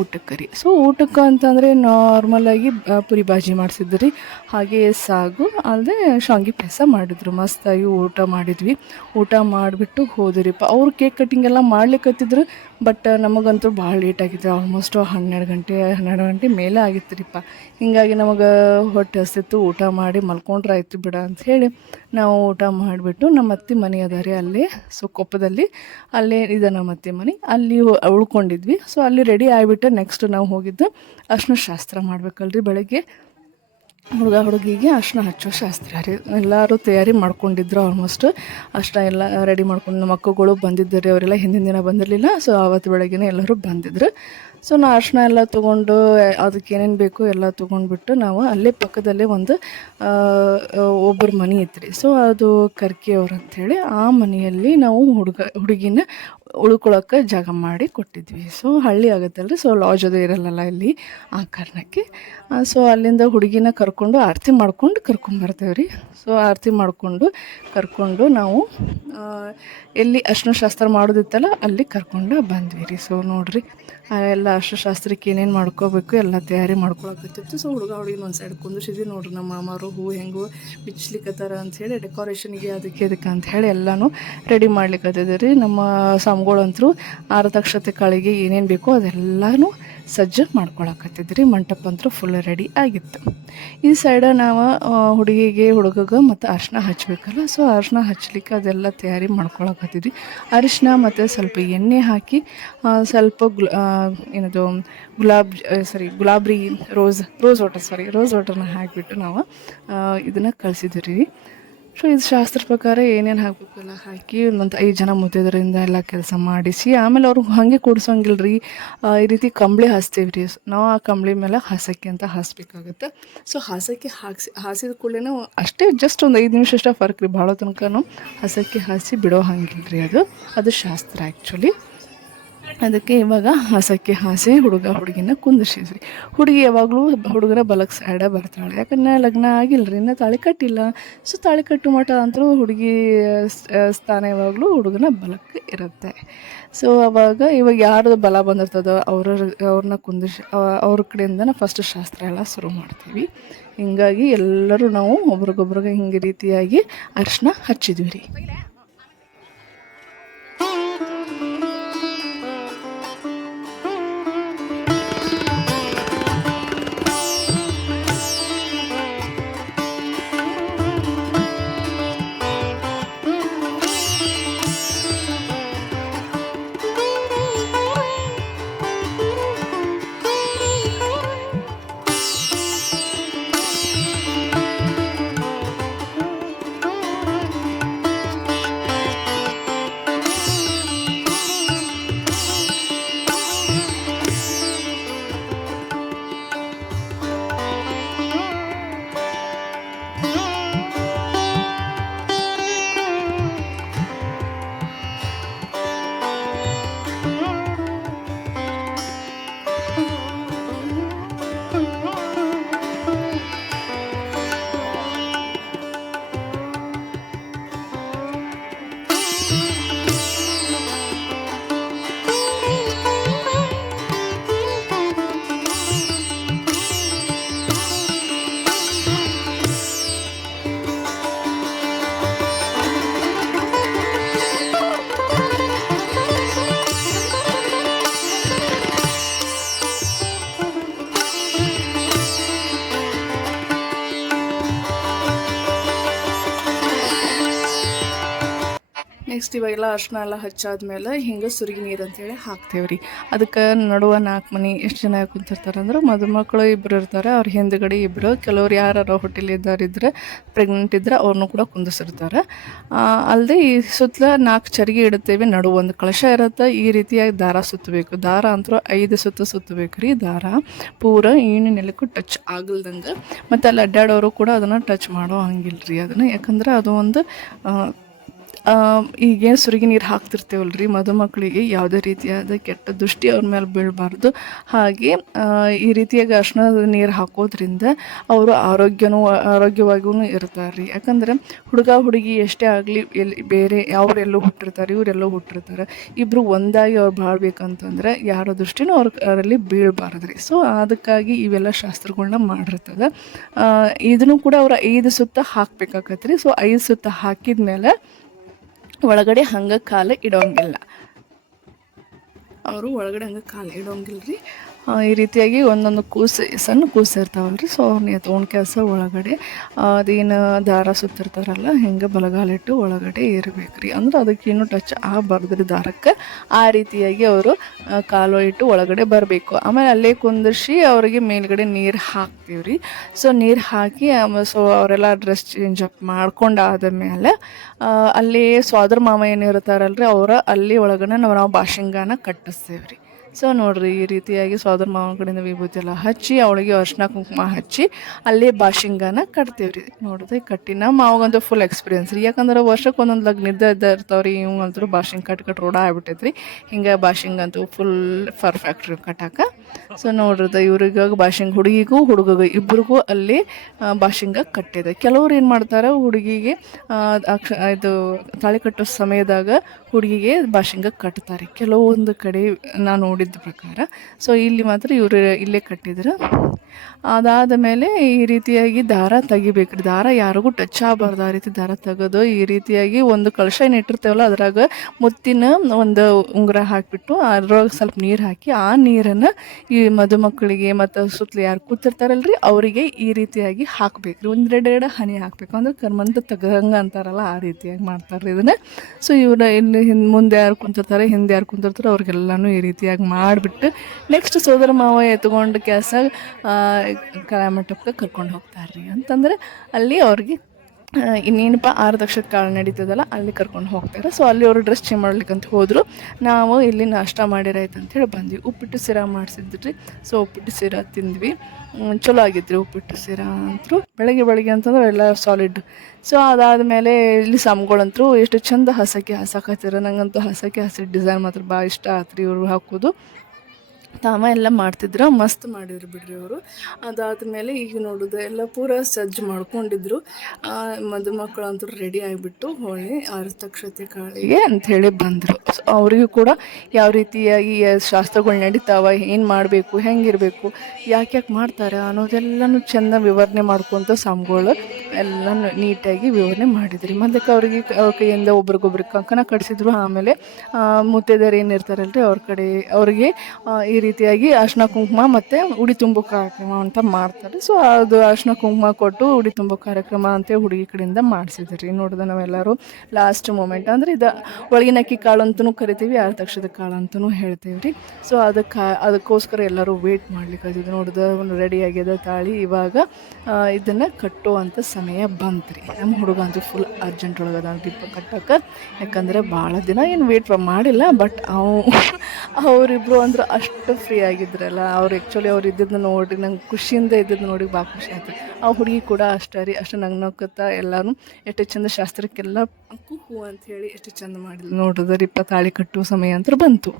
ಊಟಕ್ಕೆ ರೀ. ಸೊ ಊಟಕ್ಕೆ ಅಂತಂದರೆ ನಾರ್ಮಲಾಗಿ ಪುರಿ ಭಾಜಿ ಮಾಡಿಸಿದ್ರಿ, ಹಾಗೆ ಸಾಗು ಅಲ್ಲದೆ ಶಾವಿಗೆ ಪಾಯಸ ಮಾಡಿದ್ರು. ಮಸ್ತಾಗಿ ಊಟ ಮಾಡಿದ್ವಿ. ಊಟ ಮಾಡಿಬಿಟ್ಟು ಹೋದ್ರಿಪ್ಪ. ಅವ್ರು ಕೇಕ್ ಕಟ್ಟಿಂಗ್ ಎಲ್ಲ ಮಾಡ್ಲಿಕ್ಕತ್ತಿದ್ರು, ಬಟ್ ನಮಗಂತೂ ಭಾಳ ಲೇಟ್ ಆಗಿತ್ತು. ಆಲ್ಮೋಸ್ಟ್ 12 ಗಂಟೆ ಮೇಲೆ ಆಗಿತ್ತು ರೀಪ್ಪ. ಹೀಗಾಗಿ ನಮಗೆ ಹೊಟ್ಟೆ ಹಸಿತ್ತು, ಊಟ ಮಾಡಿ ಮಲ್ಕೊಂಡ್ರೆ ಆಯ್ತು ಬಿಡ ಅಂಥೇಳಿ ನಾವು ಊಟ ಮಾಡಿಬಿಟ್ಟು ನಮ್ಮ ಅತ್ತೆ ಮನೆ ಅದ ರೀ ಅಲ್ಲೇ. ಸೊ ಕೊಪ್ಪದಲ್ಲಿ ಅಲ್ಲೇ ಇದೆ ನಮ್ಮ ಅತ್ತೆ ಮನೆ, ಅಲ್ಲಿ ಉಳ್ಕೊಂಡಿದ್ವಿ. ಸೊ ಅಲ್ಲಿ ರೆಡಿ ಆಗಿಬಿಟ್ಟು ನೆಕ್ಸ್ಟ್ ನಾವು ಹೋಗಿದ್ದು ಅರ್ಶಿನ ಶಾಸ್ತ್ರ ಮಾಡ್ಬೇಕಲ್ರಿ. ಬೆಳಗ್ಗೆ ಹುಡುಗಿಗೆ ಅರ್ಶಿನ ಹಚ್ಚೋ ಶಾಸ್ತ್ರ ರೀ. ಎಲ್ಲರೂ ತಯಾರಿ ಮಾಡ್ಕೊಂಡಿದ್ರು. ಆಲ್ಮೋಸ್ಟ್ ಅರ್ಶಿನ ಎಲ್ಲ ರೆಡಿ ಮಾಡ್ಕೊಂಡು ನಮ್ಮ ಮಕ್ಕಳು ಬಂದಿದ್ದರು. ಅವರೆಲ್ಲ ಹಿಂದಿನ ದಿನ ಬಂದಿರಲಿಲ್ಲ. ಸೊ ಆವತ್ತು ಬೆಳಗ್ಗೆ ಎಲ್ಲರೂ ಬಂದಿದ್ರು. ಸೊ ನಾ ಅರ್ಶಿನ ಎಲ್ಲ ತೊಗೊಂಡು ಅದಕ್ಕೆ ಏನೇನು ಬೇಕು ಎಲ್ಲ ತೊಗೊಂಡ್ಬಿಟ್ಟು ನಾವು ಅಲ್ಲೇ ಪಕ್ಕದಲ್ಲೇ ಒಂದು ಒಬ್ಬರ ಮನೆ ಇತ್ತು. ಸೊ ಅದು ಕರ್ಕಿಯವ್ರು ಅಂಥೇಳಿ ಆ ಮನೆಯಲ್ಲಿ ನಾವು ಹುಡುಗಿನ ಉಳ್ಕೊಳಕ್ಕೆ ಜಾಗ ಮಾಡಿ ಕೊಟ್ಟಿದ್ವಿ. ಸೊ ಹಳ್ಳಿ ಆಗುತ್ತಲ್ರಿ, ಸೊ ಲಾಡ್ಜ್ ಅದು ಇರಲ್ಲ ಇಲ್ಲಿ, ಆ ಕಾರಣಕ್ಕೆ. ಸೊ ಅಲ್ಲಿಂದ ಹುಡುಗಿನ ಕರ್ಕೊಂಡು ಆರತಿ ಮಾಡ್ಕೊಂಡು ಕರ್ಕೊಂಬರ್ತೇವೆ ರೀ. ಸೊ ಆರತಿ ಕರ್ಕೊಂಡು ನಾವು ಎಲ್ಲಿ ಅರ್ಶಿನ ಶಾಸ್ತ್ರ ಮಾಡೋದಿತ್ತಲ್ಲ ಅಲ್ಲಿ ಕರ್ಕೊಂಡು ಬಂದ್ವಿ ರೀ. ಸೊ ನೋಡಿರಿ ಎಲ್ಲ ಅರ್ಶಿನ ಶಾಸ್ತ್ರಕ್ಕೆ ಏನೇನು ಮಾಡ್ಕೋಬೇಕು ಎಲ್ಲ ತಯಾರಿ ಮಾಡ್ಕೊಳಕತ್ತಿತ್ತು. ಸೊ ಹುಡುಗಿನ ಒಂದು ಸೈಡ್ ಕುಂದಿಸಿದ್ವಿ. ನೋಡ್ರಿ ನಮ್ಮ ಮಾಮಾರು ಹೂ ಹೆಂಗೋ ಬಿಚ್ಚಲಿಕ್ಕತ್ತಾರ ಅಂಥೇಳಿ ಡೆಕೋರೇಷನ್ಗೆ ಅದಕ್ಕೆ ಅಂಥೇಳಿ ಎಲ್ಲನೂ ರೆಡಿ ಮಾಡ್ಲಿಕ್ಕತ್ತಿದ್ದೆ ರೀ. ನಮ್ಮ ಸ್ವಾಮಿಗಳಂತರೂ ಆರತಕ್ಷತೆ ಕಾಳಿಗೆ ಏನೇನು ಬೇಕೋ ಅದೆಲ್ಲನೂ ಸಜ್ಜು ಮಾಡ್ಕೊಳಕತ್ತಿದ್ರಿ. ಮಂಟಪ ಅಂತೂ ಫುಲ್ ರೆಡಿ ಆಗಿತ್ತು. ಈ ಸೈಡ ನಾವು ಹುಡುಗಗೆ ಮತ್ತು ಅರಿಶಿನ ಹಚ್ಚಬೇಕಲ್ಲ. ಸೊ ಅರಿಶಿನ ಹಚ್ಚಲಿಕ್ಕೆ ಅದೆಲ್ಲ ತಯಾರಿ ಮಾಡ್ಕೊಳಕತ್ತಿದ್ವಿ. ಅರಿಶಿನ ಮತ್ತು ಸ್ವಲ್ಪ ಎಣ್ಣೆ ಹಾಕಿ ಸ್ವಲ್ಪ ರೋಸ್ ವಾಟರ್ನ ಹಾಕಿಬಿಟ್ಟು ನಾವು ಇದನ್ನು ಕಲಿಸಿದ್ವಿ ರೀ. ಸೊ ಇದು ಶಾಸ್ತ್ರ ಪ್ರಕಾರ ಏನೇನು ಹಾಕಬೇಕೆಲ್ಲ ಹಾಕಿ ಒಂದು 5 ಜನ ಮುತ್ತೈದರಿಂದ ಎಲ್ಲ ಕೆಲಸ ಮಾಡಿಸಿ ಆಮೇಲೆ ಅವ್ರಿಗೆ ಹಾಗೆ ಕೂಡ್ಸೋಂಗಿಲ್ಲ ರೀ. ಈ ರೀತಿ ಕಂಬಳಿ ಹಾಸ್ತೀವಿ ರೀ. ನಾವು ಆ ಕಂಬಳಿ ಮೇಲೆ ಹಾಸಕ್ಕೆ ಅಂತ ಹಾಸಬೇಕಾಗುತ್ತೆ. ಸೊ ಹಾಸಕ್ಕೆ ಹಾಸಿದ ಕೂಡಲೇ ಅಷ್ಟೇ ಜಸ್ಟ್ ಒಂದು 5 ನಿಮಿಷ ಅಷ್ಟೇ ಫರ್ಕ್ ರೀ. ಭಾಳ ತನಕನೂ ಹಾಸಕ್ಕೆ ಹಾಸಿ ಬಿಡೋ ಹಂಗಿಲ್ಲ ರೀ. ಅದು ಶಾಸ್ತ್ರ ಆ್ಯಕ್ಚುಲಿ. ಅದಕ್ಕೆ ಇವಾಗ ಹಾಸಕ್ಕೆ ಹಾಸಿ ಹುಡುಗಿನ ಕುಂದಿಸಿದ್ರಿ. ಹುಡುಗಿ ಯಾವಾಗಲೂ ಹುಡುಗರ ಬಲಕ್ಕೆ ಸೈಡ ಬರ್ತಾಳೆ, ಯಾಕಂದ್ರೆ ಲಗ್ನ ಆಗಿಲ್ಲ ರೀ, ಇನ್ನೂ ತಾಳಿ ಕಟ್ಟಿಲ್ಲ. ಸೊ ತಾಳಿ ಕಟ್ಟು ಮಠ ಅಂತೂ ಹುಡುಗಿ ಸ್ಥಾನ ಯಾವಾಗಲೂ ಹುಡುಗನ ಬಲಕ್ಕೆ ಇರುತ್ತೆ. ಸೊ ಇವಾಗ ಯಾರ್ದು ಬಲ ಬಂದಿರ್ತದೋ ಅವ್ರನ್ನ ಕುಂದಿಸಿ ಅವ್ರ ಕಡೆಯಿಂದನೇ ಫಸ್ಟ್ ಶಾಸ್ತ್ರ ಎಲ್ಲ ಶುರು ಮಾಡ್ತೀವಿ. ಹಿಂಗಾಗಿ ಎಲ್ಲರೂ ನಾವು ಒಬ್ರಿಗೊಬ್ರಿಗೆ ಹಿಂಗೆ ರೀತಿಯಾಗಿ ಅರಿಶಿನ ಹಚ್ಚಿದ್ವಿ ರೀ. ನೆಕ್ಸ್ಟ್ ಇವಾಗೆಲ್ಲ ಅರ್ಶಿನ ಎಲ್ಲ ಹಚ್ಚಾದ್ಮೇಲೆ ಹಿಂಗೆ ಸುರುಗಿ ನೀರು ಅಂತೇಳಿ ಹಾಕ್ತೇವೆ ರೀ. ಅದಕ್ಕೆ ನಡುವ 4 ಮನೆ ಎಷ್ಟು ಜನ ಕುಂತಿರ್ತಾರೆ ಅಂದ್ರೆ ಮದುಮಕ್ಕಳು ಇಬ್ಬರು ಇರ್ತಾರೆ, ಅವ್ರ ಹಿಂದ್ಗಡೆ ಇಬ್ಬರು, ಕೆಲವ್ರು ಯಾರು ಹೊಟ್ಟೆಲಿದ್ದಾರಿದ್ರೆ ಪ್ರೆಗ್ನೆಂಟ್ ಇದ್ರೆ ಅವ್ರನ್ನೂ ಕೂಡ ಕುಂದಿಸಿರ್ತಾರೆ. ಅಲ್ಲದೆ ಈ ಸುತ್ತಲ 4 ಚರಿಗೆ ಇಡುತ್ತೇವೆ, ನಡುವ ಒಂದು ಕಳಶ ಇರುತ್ತೆ. ಈ ರೀತಿಯಾಗಿ ದಾರ ಸುತ್ತಬೇಕು. ದಾರ ಅಂತೂ 5 ಸುತ್ತಬೇಕು ರೀ. ದಾರ ಪೂರ ಏನೇನೆಲ್ಲಕ್ಕೂ ಟಚ್ ಆಗಲ್ದಂಗೆ, ಮತ್ತು ಅಲ್ಲಿ ಅಡ್ಡಾಡೋರು ಕೂಡ ಅದನ್ನು ಟಚ್ ಮಾಡೋ ಹಂಗಿಲ್ಲ ರೀ ಅದನ್ನು. ಯಾಕಂದ್ರೆ ಅದು ಒಂದು ಈಗೇನು ಸುರುಗಿ ನೀರು ಹಾಕ್ತಿರ್ತೇವಲ್ಲ ರೀ, ಮದುಮಕ್ಕಳಿಗೆ ಯಾವುದೇ ರೀತಿಯಾದ ಕೆಟ್ಟ ದೃಷ್ಟಿ ಅವ್ರ ಮೇಲೆ ಬೀಳಬಾರ್ದು. ಹಾಗೆ ಈ ರೀತಿಯಾಗಿ ಅರ್ಶಿಣದ ನೀರು ಹಾಕೋದ್ರಿಂದ ಅವರು ಆರೋಗ್ಯವಾಗಿಯೂ ಇರ್ತಾರೆ ರೀ. ಯಾಕಂದ್ರೆ ಹುಡುಗ ಹುಡುಗಿ ಎಷ್ಟೇ ಆಗಲಿ, ಬೇರೆ ಅವರೆಲ್ಲೂ ಹುಟ್ಟಿರ್ತಾರೆ, ಇವರೆಲ್ಲೋ ಹುಟ್ಟಿರ್ತಾರೆ, ಇಬ್ಬರು ಒಂದಾಗಿ ಅವ್ರು ಬಾಳ್ಬೇಕಂತಂದ್ರೆ ಯಾರ ದೃಷ್ಟಿನೂ ಅವರಲ್ಲಿ ಬೀಳಬಾರ್ದು ರೀ. ಸೊ ಅದಕ್ಕಾಗಿ ಇವೆಲ್ಲ ಶಾಸ್ತ್ರಗಳನ್ನ ಮಾಡಿರ್ತದೆ. ಇದನ್ನು ಕೂಡ ಅವ್ರು 5 ಸುತ್ತ ಹಾಕ್ಬೇಕಾಗತ್ತೆ ರೀ. ಸೊ 5 ಸುತ್ತ ಹಾಕಿದ ಮೇಲೆ ಒಳಗಡೆ ಹಂಗೆ ಕಾಲು ಇಡೋಂಗಿಲ್ಲ, ಅವರು ಒಳಗಡೆ ಹಂಗೆ ಕಾಲು ಇಡೋಂಗಿಲ್ಲ ರೀ. ಈ ರೀತಿಯಾಗಿ ಒಂದೊಂದು ಸಣ್ಣ ಕೂಸು ಇರ್ತಾವಲ್ಲ ರೀ, ಸೊ ಅವ್ರನ್ನ ಎತ್ಕೊಂಡು ಕೆಲಸ ಒಳಗಡೆ ಅದೇನು ದಾರ ಸುತ್ತಿರ್ತಾರಲ್ಲ ಹಿಂಗೆ ಬಲಗಾಲಿಟ್ಟು ಒಳಗಡೆ ಇರಬೇಕು ರೀ. ಅಂದ್ರೆ ಅದಕ್ಕೇನು ಟಚ್ ಆಗಬಾರ್ದು ರೀ ದಾರಕ್ಕೆ. ಆ ರೀತಿಯಾಗಿ ಅವರು ಕಾಲು ಇಟ್ಟು ಒಳಗಡೆ ಬರಬೇಕು. ಆಮೇಲೆ ಅಲ್ಲೇ ಕುಂದಿರ್ಸಿ ಅವರಿಗೆ ಮೇಲ್ಗಡೆ ನೀರು ಹಾಕ್ತೀವಿ ರೀ. ಸೊ ನೀರು ಹಾಕಿ ಸೊ ಅವರೆಲ್ಲ ಡ್ರೆಸ್ ಚೇಂಜ್ ಅಪ್ ಮಾಡ್ಕೊಂಡಾದ ಮೇಲೆ ಅಲ್ಲಿ ಸೋದರ ಮಾವ ಏನಿರ್ತಾರಲ್ರಿ ಅವರ ಅಲ್ಲಿ ಒಳಗಡೆ ನಾವು ಬಾಶಿಂಗಾನ ಕಟ್ಟಿಸ್ತೇವೆ ರೀ. ಸೊ ನೋಡಿರಿ, ಈ ರೀತಿಯಾಗಿ ಸೋದರ ಮಾವನ ಕಡೆಯಿಂದ ವಿಭೂತಿ ಎಲ್ಲ ಹಚ್ಚಿ ಅವಳಿಗೆ ಅರ್ಶಿನ ಕುಂಕುಮ ಹಚ್ಚಿ ಅಲ್ಲೇ ಬಾಶಿಂಗಾನ ಕಟ್ತೇವೆ ರೀ. ನೋಡಿದ್ರೆ ಕಟ್ಟಿ ನಮ್ಮ ಮಾವಾಗಂತೂ ಫುಲ್ ಎಕ್ಸ್ಪೀರಿಯನ್ಸ್ ರೀ. ಯಾಕಂದ್ರೆ ವರ್ಷಕ್ಕೆ ಒಂದೊಂದು ಲಗ್ನ ಇರ್ತಾವೆ ರೀ. ಇವಂಗಂತೂ ಬಾಶಿಂಗ್ ಕಟ್ ರೂಢ ಆಗ್ಬಿಟ್ಟೈತೆ ರೀ. ಹಿಂಗೆ ಬಾಶಿಂಗ್ ಅಂತೂ ಫುಲ್ ಪರ್ಫೆಕ್ಟ್ ರೀ ಕಟ್ಟಾಕ. ಸೊ ನೋಡ್ರಿ, ಇವ್ರಿಗೆ ಬಾಶಿಂಗ್ ಹುಡುಗಿಗೂ ಹುಡುಗಗೂ ಇಬ್ಬರಿಗೂ ಅಲ್ಲಿ ಬಾಶಿಂಗ ಕಟ್ಟಿದೆ. ಕೆಲವ್ರು ಏನು ಮಾಡ್ತಾರೆ, ಹುಡುಗಿಗೆ ಇದು ತಾಳಿ ಕಟ್ಟೋ ಸಮಯದಾಗ ಹುಡುಗಿಗೆ ಬಾಶಿಂಗ ಕಟ್ತಾರೆ ಕೆಲವೊಂದು ಕಡೆ ನಾನು ನೋಡಿದ್ದ ಪ್ರಕಾರ. ಸೊ ಇಲ್ಲಿ ಮಾತ್ರ ಇವರು ಇಲ್ಲೇ ಕಟ್ಟಿದ್ರು. ಅದಾದ ಮೇಲೆ ಈ ರೀತಿಯಾಗಿ ದಾರ ತೆಗಿಬೇಕು ರೀ. ದಾರ ಯಾರಿಗೂ ಟಚ್ ಆಗಬಾರ್ದು. ಆ ರೀತಿ ದಾರ ತೆಗೆದು ಈ ರೀತಿಯಾಗಿ ಒಂದು ಕಳಶ ಏನು ಇಟ್ಟಿರ್ತೇವಲ್ಲ ಅದ್ರಾಗ ಮುತ್ತಿನ ಒಂದು ಉಂಗುರ ಹಾಕಿಬಿಟ್ಟು ಅದ್ರೊಳಗೆ ಸ್ವಲ್ಪ ನೀರು ಹಾಕಿ ಆ ನೀರನ್ನು ಈ ಮದುಮಕ್ಕಳಿಗೆ ಮತ್ತು ಸುತ್ತಲೂ ಯಾರು ಕೂತಿರ್ತಾರಲ್ರಿ ಅವರಿಗೆ ಈ ರೀತಿಯಾಗಿ ಹಾಕ್ಬೇಕು ರೀ. 1-2 ಹನಿ ಹಾಕಬೇಕು. ಅಂದ್ರೆ ಕರ್ಮಂತ ತೆಗಂಗೆ ಅಂತಾರಲ್ಲ ಆ ರೀತಿಯಾಗಿ ಮಾಡ್ತಾರೆ ರೀ ಇದನ್ನು. ಸೊ ಇವ್ರು ಇಲ್ಲಿ ಮುಂದೆ ಯಾರು ಕುಂತಿರ್ತಾರೆ, ಹಿಂದೆ ಯಾರು ಕುಂತಿರ್ತಾರೆ ಅವ್ರಿಗೆಲ್ಲನೂ ಈ ರೀತಿಯಾಗಿ ಮಾಡಿಬಿಟ್ಟು ನೆಕ್ಸ್ಟ್ ಸೋದರ ಮಾವ ಎತ್ಕೊಂಡು ಕೆಲಸ ಕಲಾಮಂಟಪಕ್ಕೆ ಕರ್ಕೊಂಡು ಹೋಗ್ತಾರೆ ರೀ. ಅಂತಂದರೆ ಅಲ್ಲಿ ಅವ್ರಿಗೆ ಇನ್ನೇನಪ್ಪ ಆರತಕ್ಷದ ಕಾಳು ನಡೀತದಲ್ಲ ಅಲ್ಲಿ ಕರ್ಕೊಂಡು ಹೋಗ್ತಾರೆ. ಸೊ ಅಲ್ಲಿ ಅವರು ಡ್ರೆಸ್ ಚೇಂಜ್ ಮಾಡ್ಲಿಕ್ಕಂತ ಹೋದರು. ನಾವು ಇಲ್ಲಿ ನಾಷ್ಟ ಮಾಡಿರಾಯ್ತು ಅಂಥೇಳಿ ಬಂದ್ವಿ. ಉಪ್ಪಿಟ್ಟು ಶಿರಾ ಮಾಡಿಸಿದ್ರಿ. ಸೊ ಉಪ್ಪಿಟ್ಟು ಶಿರಾ ತಿಂದ್ವಿ. ಚಲೋ ಆಗಿತ್ತು ರೀ ಉಪ್ಪಿಟ್ಟು ಶಿರಾ ಅಂತೂ. ಬೆಳಗ್ಗೆ ಅಂತಂದ್ರೆ ಎಲ್ಲ ಸಾಲಿಡ್. ಸೊ ಅದಾದಮೇಲೆ ಇಲ್ಲಿ ಸಾಮ್ಗಳಂತೂ ಎಷ್ಟು ಚಂದ ಹಸಕ್ಕೆ ನಂಗಂತೂ ಹಸಿ ಡಿಸೈನ್ ಮಾತ್ರ ಭಾಳ ಇಷ್ಟ ಆಯ್ತು ರೀ ಇವರು ಹಾಕೋದು. ತಾಮ ಎಲ್ಲ ಮಾಡ್ತಿದ್ರು, ಮಸ್ತ್ ಮಾಡಿದ್ರು ಬಿಡ್ರಿ ಅವರು. ಅದಾದಮೇಲೆ ಈಗ ನೋಡೋದು ಎಲ್ಲ ಪೂರ ಸಜ್ಜು ಮಾಡ್ಕೊಂಡಿದ್ರು. ಮದುಮಕ್ಕಳು ಅಂತೂ ರೆಡಿ ಆಗಿಬಿಟ್ಟು ಹೊಳ್ಳಿ ಆರತಕ್ಷತೆ ಕಾಳಿಗೆ ಅಂಥೇಳಿ ಬಂದರು. ಸೊ ಅವರಿಗೂ ಕೂಡ ಯಾವ ರೀತಿಯಾಗಿ ಶಾಸ್ತ್ರಗಳು ನಡೀತಾವ, ಏನು ಮಾಡಬೇಕು, ಹೆಂಗಿರಬೇಕು, ಯಾಕೆ ಮಾಡ್ತಾರೆ ಅನ್ನೋದೆಲ್ಲನೂ ಚೆಂದ ವಿವರಣೆ ಮಾಡ್ಕೊತ ಸ್ವಾಮಿಗಳು ಎಲ್ಲ ನೀಟಾಗಿ ವಿವರಣೆ ಮಾಡಿದ್ರಿ. ಮೊದಲಕ್ಕೆ ಅವ್ರಿಗೆ ಕೈಯಿಂದ ಒಬ್ರಿಗೊಬ್ರಿಗೆ ಕಂಕಣ ಕಟ್ಸಿದ್ರು. ಆಮೇಲೆ ಮುತ್ತೈದೆಯರು ಏನಿರ್ತಾರಲ್ರಿ ಅವ್ರ ಕಡೆ ಅವ್ರಿಗೆ ಈ ರೀತಿಯಾಗಿ ಅರ್ಶಿನ ಕುಂಕುಮ ಮತ್ತು ಉಡಿ ತುಂಬೋ ಕಾರ್ಯಕ್ರಮ ಅಂತ ಮಾಡ್ತಾರೆ. ಸೊ ಅದು ಅರ್ಶಿನ ಕುಂಕುಮ ಕೊಟ್ಟು ಉಡಿ ತುಂಬೋ ಕಾರ್ಯಕ್ರಮ ಅಂತ ಹುಡುಗಿ ಕಡೆಯಿಂದ ಮಾಡಿಸಿದ್ರಿ. ನೋಡಿದ ನಾವೆಲ್ಲರೂ ಲಾಸ್ಟ್ ಮೂಮೆಂಟ್ ಅಂದರೆ ಇದು ಒಳಗಿನ ಅಕ್ಕಿ ಕಾಳು ಅಂತಲೂ ಕರಿತೀವಿ, ಆರತಕ್ಷದ ಕಾಳು ಅಂತಲೂ ಹೇಳ್ತೀವಿ ರೀ. ಸೊ ಅದಕ್ಕೋಸ್ಕರ ಎಲ್ಲರೂ ವೇಟ್ ಮಾಡ್ಲಿಕ್ಕೆ ಇದು ನೋಡಿದ ರೆಡಿ ಆಗ್ಯದ ತಾಳಿ. ಇವಾಗ ಇದನ್ನು ಕಟ್ಟುವಂಥ ಸಮಯ ಬಂತ್ರಿ. ನಮ್ಮ ಹುಡುಗ ಅಂತೂ ಫುಲ್ ಅರ್ಜೆಂಟ್ ಒಳಗದ ಡಿಪ್ಪ ಕಟ್ಟಕ್ಕೆ. ಯಾಕಂದರೆ ಭಾಳ ದಿನ ಏನು ವೇಟ್ ಮಾಡಿಲ್ಲ. ಬಟ್ ಅವರಿಬ್ಬರು ಅಂದ್ರೆ ಅಷ್ಟು ಫ್ರೀ ಆಗಿದ್ರಲ್ಲ. ಅವ್ರು ಆ್ಯಕ್ಚುಲಿ ಅವ್ರು ಇದ್ದದನ್ನ ನೋಡಿ ನಂಗೆ ಖುಷಿಯಿಂದ ಇದ್ದದ್ದು ನೋಡಿ ಭಾಳ ಖುಷಿ ಆಯ್ತು. ಆ ಹುಡುಗಿ ಕೂಡ ಅಷ್ಟೇ ರೀ, ಅಷ್ಟು ನಗ್ನಕ್ಕತ್ತ ಎಲ್ಲರೂ ಎಷ್ಟು ಚಂದ ಶಾಸ್ತ್ರಕ್ಕೆಲ್ಲ ಹೂ ಅಂತ ಹೇಳಿ ಎಷ್ಟು ಚಂದ ಮಾಡಿದ್ರು. ನೋಡಿದ್ರೆ ತಾಳಿ ಕಟ್ಟುವ ಸಮಯ ಅಂತ ಬಂತು.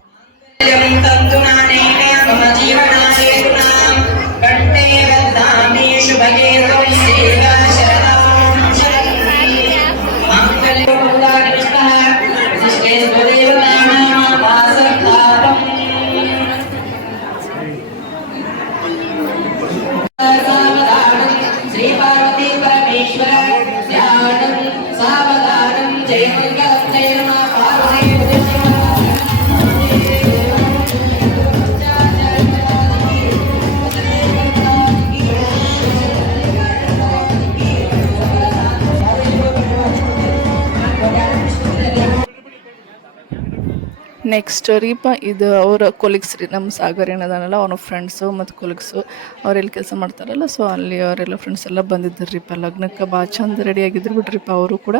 ನೆಕ್ಸ್ಟ್ ರೀಪ ಇದು ಅವರ ಕೊಲೀಗ್ಸ್ ರೀ, ನಮ್ಮ ಸಾಗರ್ ಏನದಾನಲ್ಲ ಅವನ ಫ್ರೆಂಡ್ಸು ಮತ್ತು ಕೊಲೀಗ್ಸು ಅವರೆಲ್ಲಿ ಕೆಲಸ ಮಾಡ್ತಾರಲ್ಲ, ಸೊ ಅಲ್ಲಿ ಅವರೆಲ್ಲ ಫ್ರೆಂಡ್ಸ್ ಎಲ್ಲ ಬಂದಿದ್ರು ರೀಪ ಲಗ್ನಕ್ಕೆ. ಭಾಳ ಚಂದ ರೆಡಿ ಆಗಿದ್ರು ಬಿಡ್ರಿಪ್ಪ ಅವರು ಕೂಡ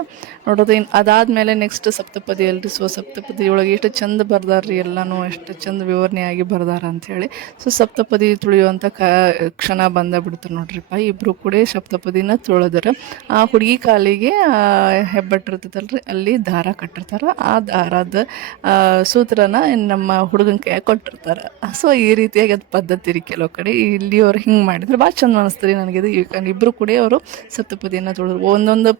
ನೋಡೋದು. ಅದಾದಮೇಲೆ ನೆಕ್ಸ್ಟ್ ಸಪ್ತಪದಿ ಅಲ್ರಿ. ಸೊ ಸಪ್ತಪದಿ ಒಳಗೆ ಎಷ್ಟು ಚಂದ ಬರ್ದಾರ್ರಿ, ಎಲ್ಲನೂ ಎಷ್ಟು ಚಂದ ವಿವರಣೆಯಾಗಿ ಬರ್ದಾರ ಅಂಥೇಳಿ. ಸೊ ಸಪ್ತಪದಿ ತುಳಿಯುವಂಥ ಕ್ಷಣ ಬಂದ ಬಿಡ್ತಾರೆ ನೋಡ್ರಿಪ್ಪ. ಇಬ್ಬರು ಕೂಡ ಸಪ್ತಪದಿನ ತುಳಿದ್ರೆ ಆ ಹುಡುಗಿ ಕಾಲಿಗೆ ಹೆಬ್ಬಟ್ಟಿರ್ತೈತಲ್ರಿ, ಅಲ್ಲಿ ದಾರ ಕಟ್ಟಿರ್ತಾರೆ. ಆ ದಾರದ ಸೂತ್ರನ ನಮ್ಮ ಹುಡುಗನ ಕೈಯಾಗ ಕೊಟ್ಟಿರ್ತಾರೆ. ಸೊ ಈ ರೀತಿಯಾಗಿ ಅದು ಪದ್ಧತಿ ರೀ ಕೆಲವು ಕಡೆ. ಇಲ್ಲಿ ಅವ್ರು ಹಿಂಗೆ ಮಾಡಿದ್ರೆ ಭಾಳ ಚಂದ ಅನಿಸ್ತಾರೆ ನನಗಿದು. ಇಬ್ಬರು ಕೂಡ ಅವರು ಸಪ್ತಪದಿಯನ್ನು ತುಳಿದ್ರು. ಒಂದೊಂದು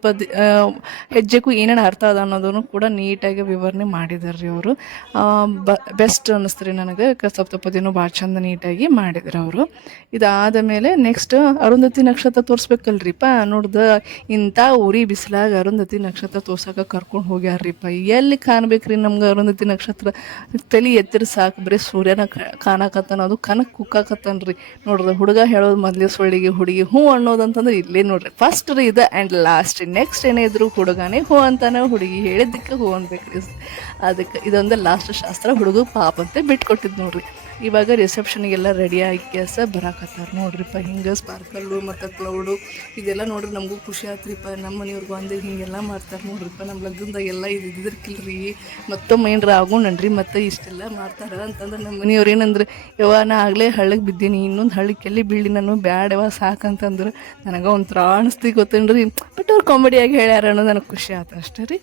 ಹೆಜ್ಜೆಗೂ ಏನೇನು ಅರ್ಥ ಅದ ಅನ್ನೋದನ್ನು ಕೂಡ ನೀಟಾಗಿ ವಿವರಣೆ ಮಾಡಿದಾರೆ ರೀ ಅವರು. ಬೆಸ್ಟ್ ಅನ್ನಿಸ್ತಾರೆ ನನಗೆ. ಸಪ್ತಪದಿನೂ ಭಾಳ ಚಂದ ನೀಟಾಗಿ ಮಾಡಿದ್ರು ಅವರು. ಇದಾದ ಮೇಲೆ ನೆಕ್ಸ್ಟ್ ಅರುಂಧತಿ ನಕ್ಷತ್ರ ತೋರಿಸ್ಬೇಕಲ್ರಿಪ್ಪ. ನೋಡ್ದ ಇಂಥ ಉರಿ ಬಿಸಿಲಾಗ ಅರುಂಧತಿ ನಕ್ಷತ್ರ ತೋರ್ಸಕ್ಕೆ ಕರ್ಕೊಂಡು ಹೋಗ್ಯಾರ್ರಿಪ್ಪ. ಎಲ್ಲಿ ಕಾಣ್ಬೇಕ್ರಿ ನಮ್ಗೆ ಅರುಂಧತಿ ನಕ್ಷತ್ರ? ತಲೆ ಎತ್ತಿರ ಸಾಕು, ಬರೀ ಸೂರ್ಯನ ಕಾಣಕತ್ತಾನ, ಅದು ಕನಕ್ಕೆ ಕುಕ್ಕಾಕತ್ತಾನ ರೀ. ನೋಡ್ರಿ ಹುಡುಗ ಹೇಳೋದು ಮೊದಲೇ ಸೊಳ್ಳಿಗೆ, ಹುಡುಗಿ ಹ್ಞೂ ಅನ್ನೋದಂತಂದ್ರೆ ಇಲ್ಲೇ ನೋಡ್ರಿ. ಫಸ್ಟ್ ರೀ ಇದು ಆ್ಯಂಡ್ ಲಾಸ್ಟ್. ನೆಕ್ಸ್ಟ್ ಏನೇ ಇದ್ರು ಹುಡುಗನೇ ಹ್ಞೂ ಅಂತಾನೆ, ಹುಡುಗಿ ಹೇಳಿದ್ದಕ್ಕೆ ಹ್ಞೂ ಅನ್ಬೇಕ್ರಿ. ಅದಕ್ಕೆ ಇದೊಂದು ಲಾಸ್ಟ್ ಶಾಸ್ತ್ರ. ಹುಡುಗ ಪಾಪ ಅಂತ ಬಿಟ್ಕೊಟ್ಟಿದ್ದು ನೋಡ್ರಿ. ಇವಾಗ ರಿಸೆಪ್ಷನಿಗೆಲ್ಲ ರೆಡಿ ಆಗಿ ಕೆಲಸ ಬರಾಕತ್ತಾರೆ ನೋಡ್ರಿಪ್ಪ. ಹಿಂಗೆ ಸ್ಪಾರ್ಕಲ್ಲು ಮತ್ತು ಕ್ಲೌಡು ಇದೆಲ್ಲ ನೋಡ್ರಿ ನಮಗೂ ಖುಷಿ ಆತ್ರಿಪ್ಪ. ನಮ್ಮ ಮನೆಯವ್ರಿಗೆ ಬಂದು ಹಿಂಗೆಲ್ಲ ಮಾಡ್ತಾರೆ ನೋಡ್ರಿಪ್ಪ. ನಮ್ಮ ಲಗ್ನದಾಗೆಲ್ಲ ಇದ್ದಿದ್ರಕ್ಕಿಲ್ರಿ ಮತ್ತೊಮ್ಮೆ ಏನರ ಆಗೋಣನ್ರಿ ಮತ್ತು ಇಷ್ಟೆಲ್ಲ ಮಾಡ್ತಾರೆ ಅಂತಂದ್ರೆ ನಮ್ಮ ಮನೆಯವ್ರು ಏನಂದ್ರೆ, ಯವ್ವ ನಾ ಆಗಲೇ ಹಳ್ಳಕ್ಕೆ ಬಿದ್ದೀನಿ, ಇನ್ನೊಂದು ಹಳ್ಳಕ್ಕೆ ಎಲ್ಲಿ ಬೀಳಿ ನಾನು ಬ್ಯಾಡವ ಸಾಕಂತಂದ್ರೆ ನನಗೆ ಒಂಥರ ಅನಿಸ್ತಿ ಗೊತ್ತೇನ್ರಿ. ಬಟ್ ಅವ್ರು ಕಾಮಿಡಿಯಾಗಿ ಹೇಳ್ಯಾರ ಅನ್ನೋದು ನನಗೆ ಖುಷಿ ಆಯ್ತು ಅಷ್ಟೇ ರೀ.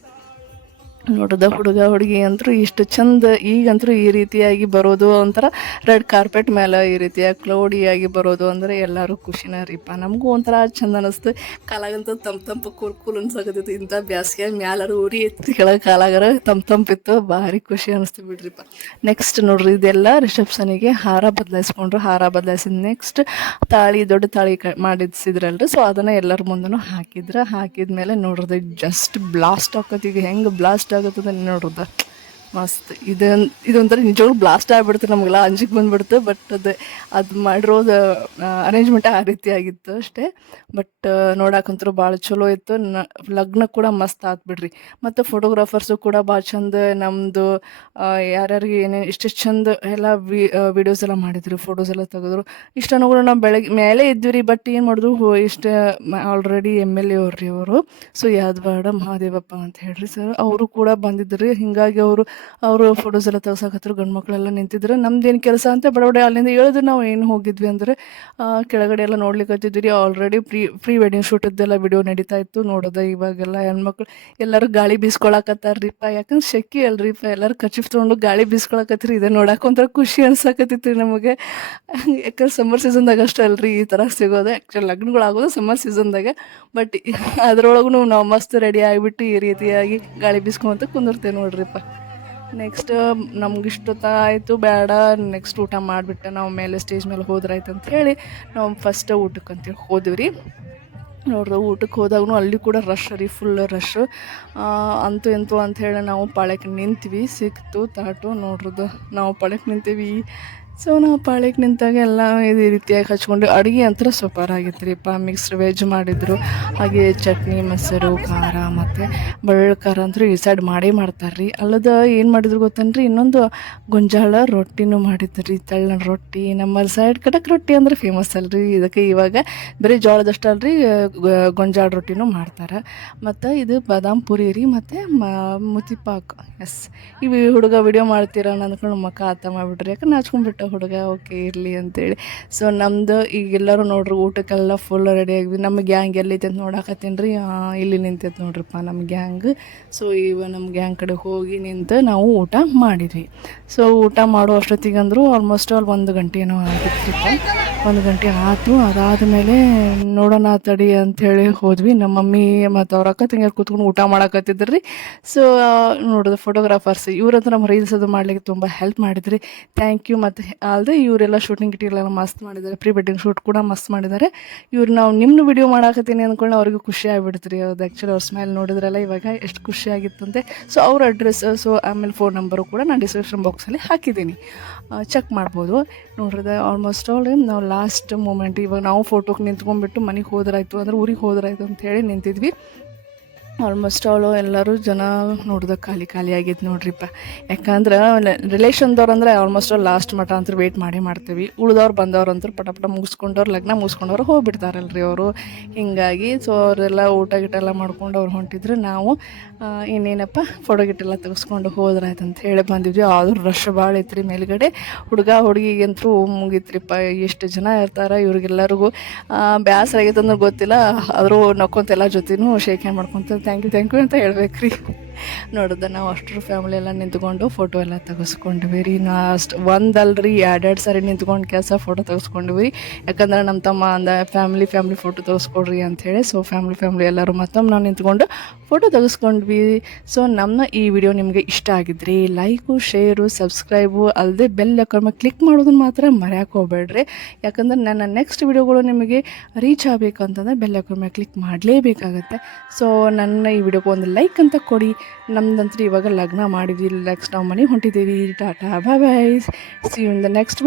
ನೋಡೋದ ಹುಡುಗ ಹುಡುಗಿ ಅಂತೂ ಇಷ್ಟು ಚಂದ. ಈಗಂತೂ ಈ ರೀತಿಯಾಗಿ ಬರೋದು ಒಂಥರ ರೆಡ್ ಕಾರ್ಪೆಟ್ ಮೇಲೆ ಈ ರೀತಿಯಾಗಿ ಕ್ಲೌಡಿಯಾಗಿ ಬರೋದು ಅಂದರೆ ಎಲ್ಲರೂ ಖುಷಿನ ರೀಪ. ನಮಗೂ ಒಂಥರ ಚಂದ ಅನ್ನಿಸ್ತು. ಕಾಲಾಗಂತೂ ತಂಪು ಕೂಲ್ ಅನ್ಸಾಕತ್ತೈತಿ. ಇಂಥ ಬ್ಯಾಸಿಗೆ ಮ್ಯಾಲಾರು ಉರಿ ಎತ್ತಿ ಕೆಳಗೆ ಕಾಲಾಗರ ತಂಪಿತ್ತು. ಭಾರಿ ಖುಷಿ ಅನ್ನಿಸ್ತು ಬಿಡ್ರಿಪ್ಪ. ನೆಕ್ಸ್ಟ್ ನೋಡ್ರಿ ಇದೆಲ್ಲ ರಿಸೆಪ್ಷನಿಗೆ ಹಾರ ಬದಲಾಯಿಸ್ಕೊಂಡ್ರು. ಹಾರ ಬದಲಾಯಿಸಿದ ನೆಕ್ಸ್ಟ್ ತಾಳಿ, ದೊಡ್ಡ ತಾಳಿ ಮಾಡಿಸಿದ್ರಲ್ರಿ. ಸೊ ಅದನ್ನು ಎಲ್ಲರ ಮುಂದೂ ಹಾಕಿದ್ಮೇಲೆ ನೋಡ್ರಿ ಜಸ್ಟ್ ಬ್ಲಾಸ್ಟ್ ಆಕತಿ. ಈಗ ಹೆಂಗೆ ಬ್ಲಾಸ್ಟ್ ಆಗುತ್ತದೆ ನೋಡ್ರದ ಮಸ್ತ್. ಇದೊಂಥರ ನಿಜವಾಗ್ಲೂ ಬ್ಲಾಸ್ಟ್ ಆಗಿಬಿಡ್ತು, ನಮಗೆಲ್ಲ ಅಂಜಿಕೆ ಬಂದುಬಿಡ್ತು. ಬಟ್ ಅದು ಮಾಡಿರೋದು ಅರೇಂಜ್ಮೆಂಟ್ ಆ ರೀತಿ ಆಗಿತ್ತು ಅಷ್ಟೇ. ಬಟ್ ನೋಡಕ್ಕಂತೂ ಭಾಳ ಚಲೋ ಇತ್ತು. ಲಗ್ನ ಕೂಡ ಮಸ್ತ್ ಆತ್ಬಿಡ್ರಿ. ಮತ್ತು ಫೋಟೋಗ್ರಾಫರ್ಸು ಕೂಡ ಭಾಳ ಚಂದ ನಮ್ಮದು ಯಾರ್ಯಾರಿಗೆ ಏನೇನು ಇಷ್ಟೆಷ್ಟು ಚಂದ ಎಲ್ಲ ವಿಡಿಯೋಸ್ ಎಲ್ಲ ಮಾಡಿದ್ರು, ಫೋಟೋಸ್ ಎಲ್ಲ ತೆಗೆದ್ರು. ಇಷ್ಟನ್ನು ಕೂಡ ನಾವು ಬೆಳಗ್ಗೆ ಮೇಲೆ ಇದ್ವಿ ರೀ. ಬಟ್ ಏನು ಮಾಡಿದ್ರು ಇಷ್ಟು ಆಲ್ರೆಡಿ MLA ಅವ್ರಿ ಅವರು. ಸೊ ಯಾದವಾಡ ಮಹಾದೇವಪ್ಪ ಅಂತ ಹೇಳ್ರಿ ಸರ್, ಅವರು ಕೂಡ ಬಂದಿದ್ದರು. ಹೀಗಾಗಿ ಅವರು ಫೋಟೋಸ್ ಎಲ್ಲ ತೆಗ್ಸಕತ್ರು. ಗಂಡು ಮಕ್ಕಳೆಲ್ಲ ನಿಂತಿದ್ರು. ನಮ್ದೇನು ಕೆಲಸ ಅಂತ ಬಡಬಡೆ ಅಲ್ಲಿಂದ ಹೇಳಿದ್ರು. ನಾವು ಏನು ಹೋಗಿದ್ವಿ ಅಂದರೆ ಕೆಳಗಡೆ ಎಲ್ಲ ನೋಡ್ಲಿಕ್ಕೆ ಹತ್ತಿದ್ವಿ. ಆಲ್ರೆಡಿ ಪ್ರೀ ವೆಡ್ಡಿಂಗ್ ಶೂಟದ್ದೆಲ್ಲ ವಿಡಿಯೋ ನಡೀತಾ ಇತ್ತು. ನೋಡೋದ ಇವಾಗೆಲ್ಲ ಹೆಣ್ಮಕ್ಳು ಎಲ್ಲರೂ ಗಾಳಿ ಬೀಸ್ಕೊಳಕತ್ತಾರ್ರಿಪ್ಪ. ಯಾಕಂದ್ರೆ ಶೆಕಿ ಅಲ್ರಿಪ್ಪ, ಎಲ್ಲರೂ ಕಚಿಫ್ ತೊಗೊಂಡು ಗಾಳಿ ಬೀಸ್ಕೊಳಕತ್ರಿ. ಇದೇ ನೋಡಕ್ಕೆ ಒಂಥರ ಖುಷಿ ಅನ್ಸಕತ್ತಿತ್ತು ನಮಗೆ. ಯಾಕಂದ್ರೆ ಸಮ್ಮರ್ ಸೀಸನ್ದಾಗ ಅಷ್ಟೇ ಅಲ್ರಿ ಈ ಥರ ಸಿಗೋದು. ಆ್ಯಕ್ಚುಲಿ ಲಗ್ನಗಳಾಗೋದು ಸಮ್ಮರ್ ಸೀಸನ್ದಾಗ. ಬಟ್ ಅದ್ರೊಳಗೂ ನಾವು ಮಸ್ತ್ ರೆಡಿ ಆಗಿಬಿಟ್ಟು ಈ ರೀತಿಯಾಗಿ ಗಾಳಿ ಬೀಸ್ಕೊಂತ ಕುಂದಿರ್ತೇವೆ ನೋಡ್ರಿಪ್ಪ. ನೆಕ್ಸ್ಟ್ ನಮ್ಗೆ ಇಷ್ಟೊತ್ತಾಯಿತು ಬೇಡ, ನೆಕ್ಸ್ಟ್ ಊಟ ಮಾಡಿಬಿಟ್ಟೆ ನಾವು ಮೇಲೆ ಸ್ಟೇಜ್ ಮೇಲೆ ಹೋದ್ರಾಯ್ತು ಅಂಥೇಳಿ ನಾವು ಫಸ್ಟ್ ಊಟಕ್ಕೆ ಅಂತೇಳಿ ಹೋದ್ವಿ ರೀ. ನೋಡ್ರಿ ಊಟಕ್ಕೆ ಹೋದಾಗೂ ಅಲ್ಲಿ ಕೂಡ ರಶ್ ರೀ, ಫುಲ್ ರಶ್. ಅಂತೂ ಎಂತೂ ಅಂಥೇಳಿ ನಾವು ಪಾಳ್ಯಕ್ಕೆ ನಿಂತೀವಿ. ಸಿಕ್ತು ತಾಟು ನೋಡ್ರದ್ದು, ನಾವು ಪಾಳ್ಯಕ್ಕೆ ನಿಂತೀವಿ. ಸೊ ನಾವು ಪಾಳ್ಯಕ್ಕೆ ನಿಂತಾಗ ಎಲ್ಲ ಇದೇ ರೀತಿಯಾಗಿ ಹಚ್ಕೊಂಡು ಅಡುಗೆ ಅಂತರ ಸೂಪರ್ ಆಗಿತ್ತು ರೀಪ್ಪ. ಮಿಕ್ಸ್ಡ್ ವೆಜ್ ಮಾಡಿದರು, ಹಾಗೆ ಚಟ್ನಿ, ಮೊಸರು, ಖಾರ ಮತ್ತು ಬೆಳ್ಳುಳ್ಳಿ ಖಾರ ಅಂತೂ ಈ ಸೈಡ್ ಮಾಡೇ ಮಾಡ್ತಾರೆ ರೀ. ಅಲ್ಲದ ಏನು ಮಾಡಿದ್ರು ಗೊತ್ತೇನ್ರಿ, ಇನ್ನೊಂದು ಗೊಂಜಾಳ ರೊಟ್ಟಿನೂ ಮಾಡಿದ್ರು ರೀ, ತೆಳ್ಳನ ರೊಟ್ಟಿ. ನಮ್ಮ ಸೈಡ್ ಕಡಕ್ ರೊಟ್ಟಿ ಅಂದ್ರೆ ಫೇಮಸ್ ಅಲ್ರಿ. ಇದಕ್ಕೆ ಇವಾಗ ಬರೀ ಜೋಳದಷ್ಟು ಅಲ್ರಿ, ಗೊಂಜಾಳ ರೊಟ್ಟಿನೂ ಮಾಡ್ತಾರೆ. ಮತ್ತು ಇದು ಬಾದಾಮ್ ಪುರಿ ರೀ, ಮತ್ತು ಮುತಿಪಾಕ್. ಎಸ್, ಇವು ಹುಡುಗ ವಿಡಿಯೋ ಮಾಡ್ತೀರ ಅಂದ್ಕೊಂಡು ಮಕ್ಕ ಆತ ಮಾಡಿಬಿಟ್ರಿ. ಯಾಕಂದ್ರೆ ನಾಚ್ಕೊಂಡ್ಬಿಟ್ಟು ಹುಡುಗ ಓಕೆ ಇರಲಿ ಅಂತೇಳಿ. ಸೊ ನಮ್ಮದು ಈಗೆಲ್ಲರೂ ನೋಡ್ರಿ ಊಟಕ್ಕೆಲ್ಲ ಫುಲ್ ರೆಡಿ ಆಗಿದ್ವಿ. ನಮ್ಮ ಗ್ಯಾಂಗ್ ಎಲ್ಲೈತೆ ಅಂತ ನೋಡಾಕತ್ತೀನಿ ರೀ. ಇಲ್ಲಿ ನಿಂತೈತೆ ನೋಡ್ರಿಪ್ಪ ನಮ್ಮ ಗ್ಯಾಂಗ್. ಸೊ ನಮ್ಮ ಗ್ಯಾಂಗ್ ಕಡೆ ಹೋಗಿ ನಿಂತು ನಾವು ಊಟ ಮಾಡಿದ್ವಿ. ಸೊ ಊಟ ಮಾಡೋ ಅಷ್ಟೊತ್ತಿಗೆ ಅಂದರು ಆಲ್ಮೋಸ್ಟ್ ಆಲ್ 1 ಗಂಟೆ ಏನೋ ಆಗಿತ್ತು. 1 ಗಂಟೆ ಆಯಿತು. ಅದಾದಮೇಲೆ ನೋಡೋಣ ತಡಿ ಅಂಥೇಳಿ ಹೋದ್ವಿ. ನಮ್ಮ ಮಮ್ಮಿ ಮತ್ತು ಅವ್ರ ಅಕ್ಕ ತಂಗಿಯರು ಕೂತ್ಕೊಂಡು ಊಟ ಮಾಡಾಕತ್ತಿದ್ರು ರೀ. ಸೊ ನೋಡೋದು ಫೋಟೋಗ್ರಾಫರ್ಸ್ ಇವ್ರಂತೂ ನಮ್ಮ ರೀಲ್ಸ್ ಅದು ಮಾಡ್ಲಿಕ್ಕೆ ತುಂಬ ಹೆಲ್ಪ್ ಮಾಡಿದ್ರಿ. Thank you. ಮತ್ತು ಅಲ್ಲದೆ ಇವರೆಲ್ಲ ಶೂಟಿಂಗ್ ಗಿಟಿಂಗ್ ಮಸ್ತ್ ಮಾಡಿದ್ದಾರೆ. ಪ್ರೀ ವೆಡ್ಡಿಂಗ್ ಶೂಟ್ ಕೂಡ ಮಸ್ತ್ ಮಾಡಿದ್ದಾರೆ. ಇವ್ರು ನಾವು ನಿಮ್ಮನ್ನು ವಿಡಿಯೋ ಮಾಡಾಕತ್ತೀನಿ ಅಂದ್ಕೊಂಡು ಅವ್ರಿಗೂ ಖುಷಿ ಆಗಿಬಿಡ್ತು ರೀ. ಅದು ಆ್ಯಕ್ಚುಲಿ ಅವ್ರ ಸ್ಮೈಲ್ ನೋಡಿದ್ರಲ್ಲ ಇವಾಗ ಎಷ್ಟು ಖುಷಿ ಆಗಿತ್ತಂತೆ. ಸೊ ಅವ್ರ ಅಡ್ರೆಸ್, ಸೊ ಆಮೇಲೆ ಫೋನ್ ನಂಬರು ಕೂಡ ನಾನು ಡಿಸ್ಕ್ರಿಪ್ಷನ್ ಬಾಕ್ಸಲ್ಲಿ ಹಾಕಿದ್ದೀನಿ, ಚೆಕ್ ಮಾಡ್ಬೋದು. ನೋಡ್ರಿದೆ ಆಲ್ಮೋಸ್ಟ್ ಆಲ್ ನಾವು ಲಾಸ್ಟ್ ಮೂಮೆಂಟ್. ಇವಾಗ ನಾವು ಫೋಟೋಗೆ ನಿಂತ್ಕೊಂಡ್ಬಿಟ್ಟು ಮನೆಗೆ ಹೋದ್ರಾಯ್ತು ಅಂದ್ರೆ ಊರಿಗೆ ಹೋದ್ರಾಯ್ತು ಅಂಥೇಳಿ ನಿಂತಿದ್ವಿ. ಆಲ್ಮೋಸ್ಟ್ ಅವಳು ಎಲ್ಲರೂ ಜನ ನೋಡ್ದಾಗ ಖಾಲಿ ಖಾಲಿ ಆಗೈತೆ ನೋಡ್ರಿಪ್ಪ. ಯಾಕಂದ್ರೆ ರಿಲೇಷನ್ದವ್ರು ಅಂದರೆ ಆಲ್ಮೋಸ್ಟ್ ಲಾಸ್ಟ್ ಮಠ ಅಂತ ವೇಟ್ ಮಾಡ್ತೀವಿ. ಉಳ್ದವ್ರು ಬಂದವ್ರು ಅಂತೂ ಪಟ ಪಟ ಮುಗಿಸ್ಕೊಂಡವ್ರು, ಲಗ್ನ ಮುಗಿಸ್ಕೊಂಡವ್ರು ಹೋಗ್ಬಿಡ್ತಾರಲ್ರಿ ಅವರು. ಹೀಗಾಗಿ ಸೊ ಅವರೆಲ್ಲ ಊಟ ಗಿಟ ಎಲ್ಲ ಮಾಡ್ಕೊಂಡು ಅವ್ರು ಹೊಂಟಿದ್ರು. ನಾವು ಇನ್ನೇನಪ್ಪ ಫೋಟೋ ಗಿಟ್ಟೆಲ್ಲ ತೆಗೆಸ್ಕೊಂಡು ಹೋದ್ರಾಯ್ತು ಅಂತ ಹೇಳಿ ಬಂದಿದ್ವಿ. ಆದರೂ ರಶ್ ಭಾಳ ಐತ್ರಿ ಮೇಲ್ಗಡೆ. ಹುಡುಗ ಹುಡುಗಿಗಂತೂ ಮುಗಿತ್ರಿಪ್ಪ. ಎಷ್ಟು ಜನ ಇರ್ತಾರೆ ಇವ್ರಿಗೆಲ್ಲರಿಗೂ ಬೇಸರ ಆಗೈತೆ ಅಂದ್ರೆ ಗೊತ್ತಿಲ್ಲ, ಆದರೂ ನಕ್ಕೊಂತ ಎಲ್ಲ ಜೊತೆನೂ ಶೇಕ್ ಹ್ಯಾಂಡ್ ಮಾಡ್ಕೊತ ಥ್ಯಾಂಕ್ ಯು ಅಂತ ಹೇಳ್ಬೇಕು ರೀ. ನೋಡಿದ್ರೆ ನಾವು ಅಷ್ಟರ ಫ್ಯಾಮಿಲಿ ಎಲ್ಲ ನಿಂತ್ಕೊಂಡು ಫೋಟೋ ಎಲ್ಲ ತೆಗೆಸ್ಕೊಂಡ್ವಿ ರೀ. ಅಷ್ಟು ಒಂದಲ್ರಿ ಎರಡೆರಡು ಸಾರಿ ನಿಂತ್ಕೊಂಡು ಕೆಲಸ ಫೋಟೋ ತೆಗೆಸ್ಕೊಂಡ್ವಿ. ಯಾಕಂದ್ರೆ ನಮ್ಮ ತಮ್ಮ ಅಂದ ಫ್ಯಾಮಿಲಿ ಫೋಟೋ ತೆಗೆಸ್ಕೊಡ್ರಿ ಅಂಥೇಳಿ. ಸೊ ಫ್ಯಾಮಿಲಿ ಎಲ್ಲರೂ ಮತ್ತೊಮ್ಮೆ ನಾವು ನಿಂತ್ಕೊಂಡು ಫೋಟೋ ತೆಗೆಸ್ಕೊಂಡ್ವಿ. ಸೊ ನಮ್ಮ ಈ ವಿಡಿಯೋ ನಿಮಗೆ ಇಷ್ಟ ಆಗಿದ್ರಿ ಲೈಕು, ಶೇರು, ಸಬ್ಸ್ಕ್ರೈಬು ಅಲ್ಲದೆ ಬೆಲ್ ಐಕಾನ್ ಕ್ಲಿಕ್ ಮಾಡೋದನ್ನ ಮಾತ್ರ ಮರೆಯೋಕೆ ಹೋಗ್ಬೇಡ್ರಿ. ಯಾಕಂದ್ರೆ ನನ್ನ ನೆಕ್ಸ್ಟ್ ವಿಡಿಯೋಗಳು ನಿಮಗೆ ರೀಚ್ ಆಗಬೇಕಂತಂದ್ರೆ ಬೆಲ್ ಐಕಾನ್ ಕ್ಲಿಕ್ ಮಾಡಲೇಬೇಕಾಗತ್ತೆ. ಸೊ ನನ್ನ ಈ ವಿಡಿಯೋಗೆ ಒಂದು ಲೈಕ್ ಅಂತ ಕೊಡಿ. ನಮ್ದಂತೂ ಇವಾಗ ಲಗ್ನ ಮಾಡಿದ್ವಿ, ನೆಕ್ಸ್ಟ್ ನಾವು ಮನೆಗೆ ಹೊಂಟಿದ್ದೀವಿ. Tata bye bye, see you in the next video.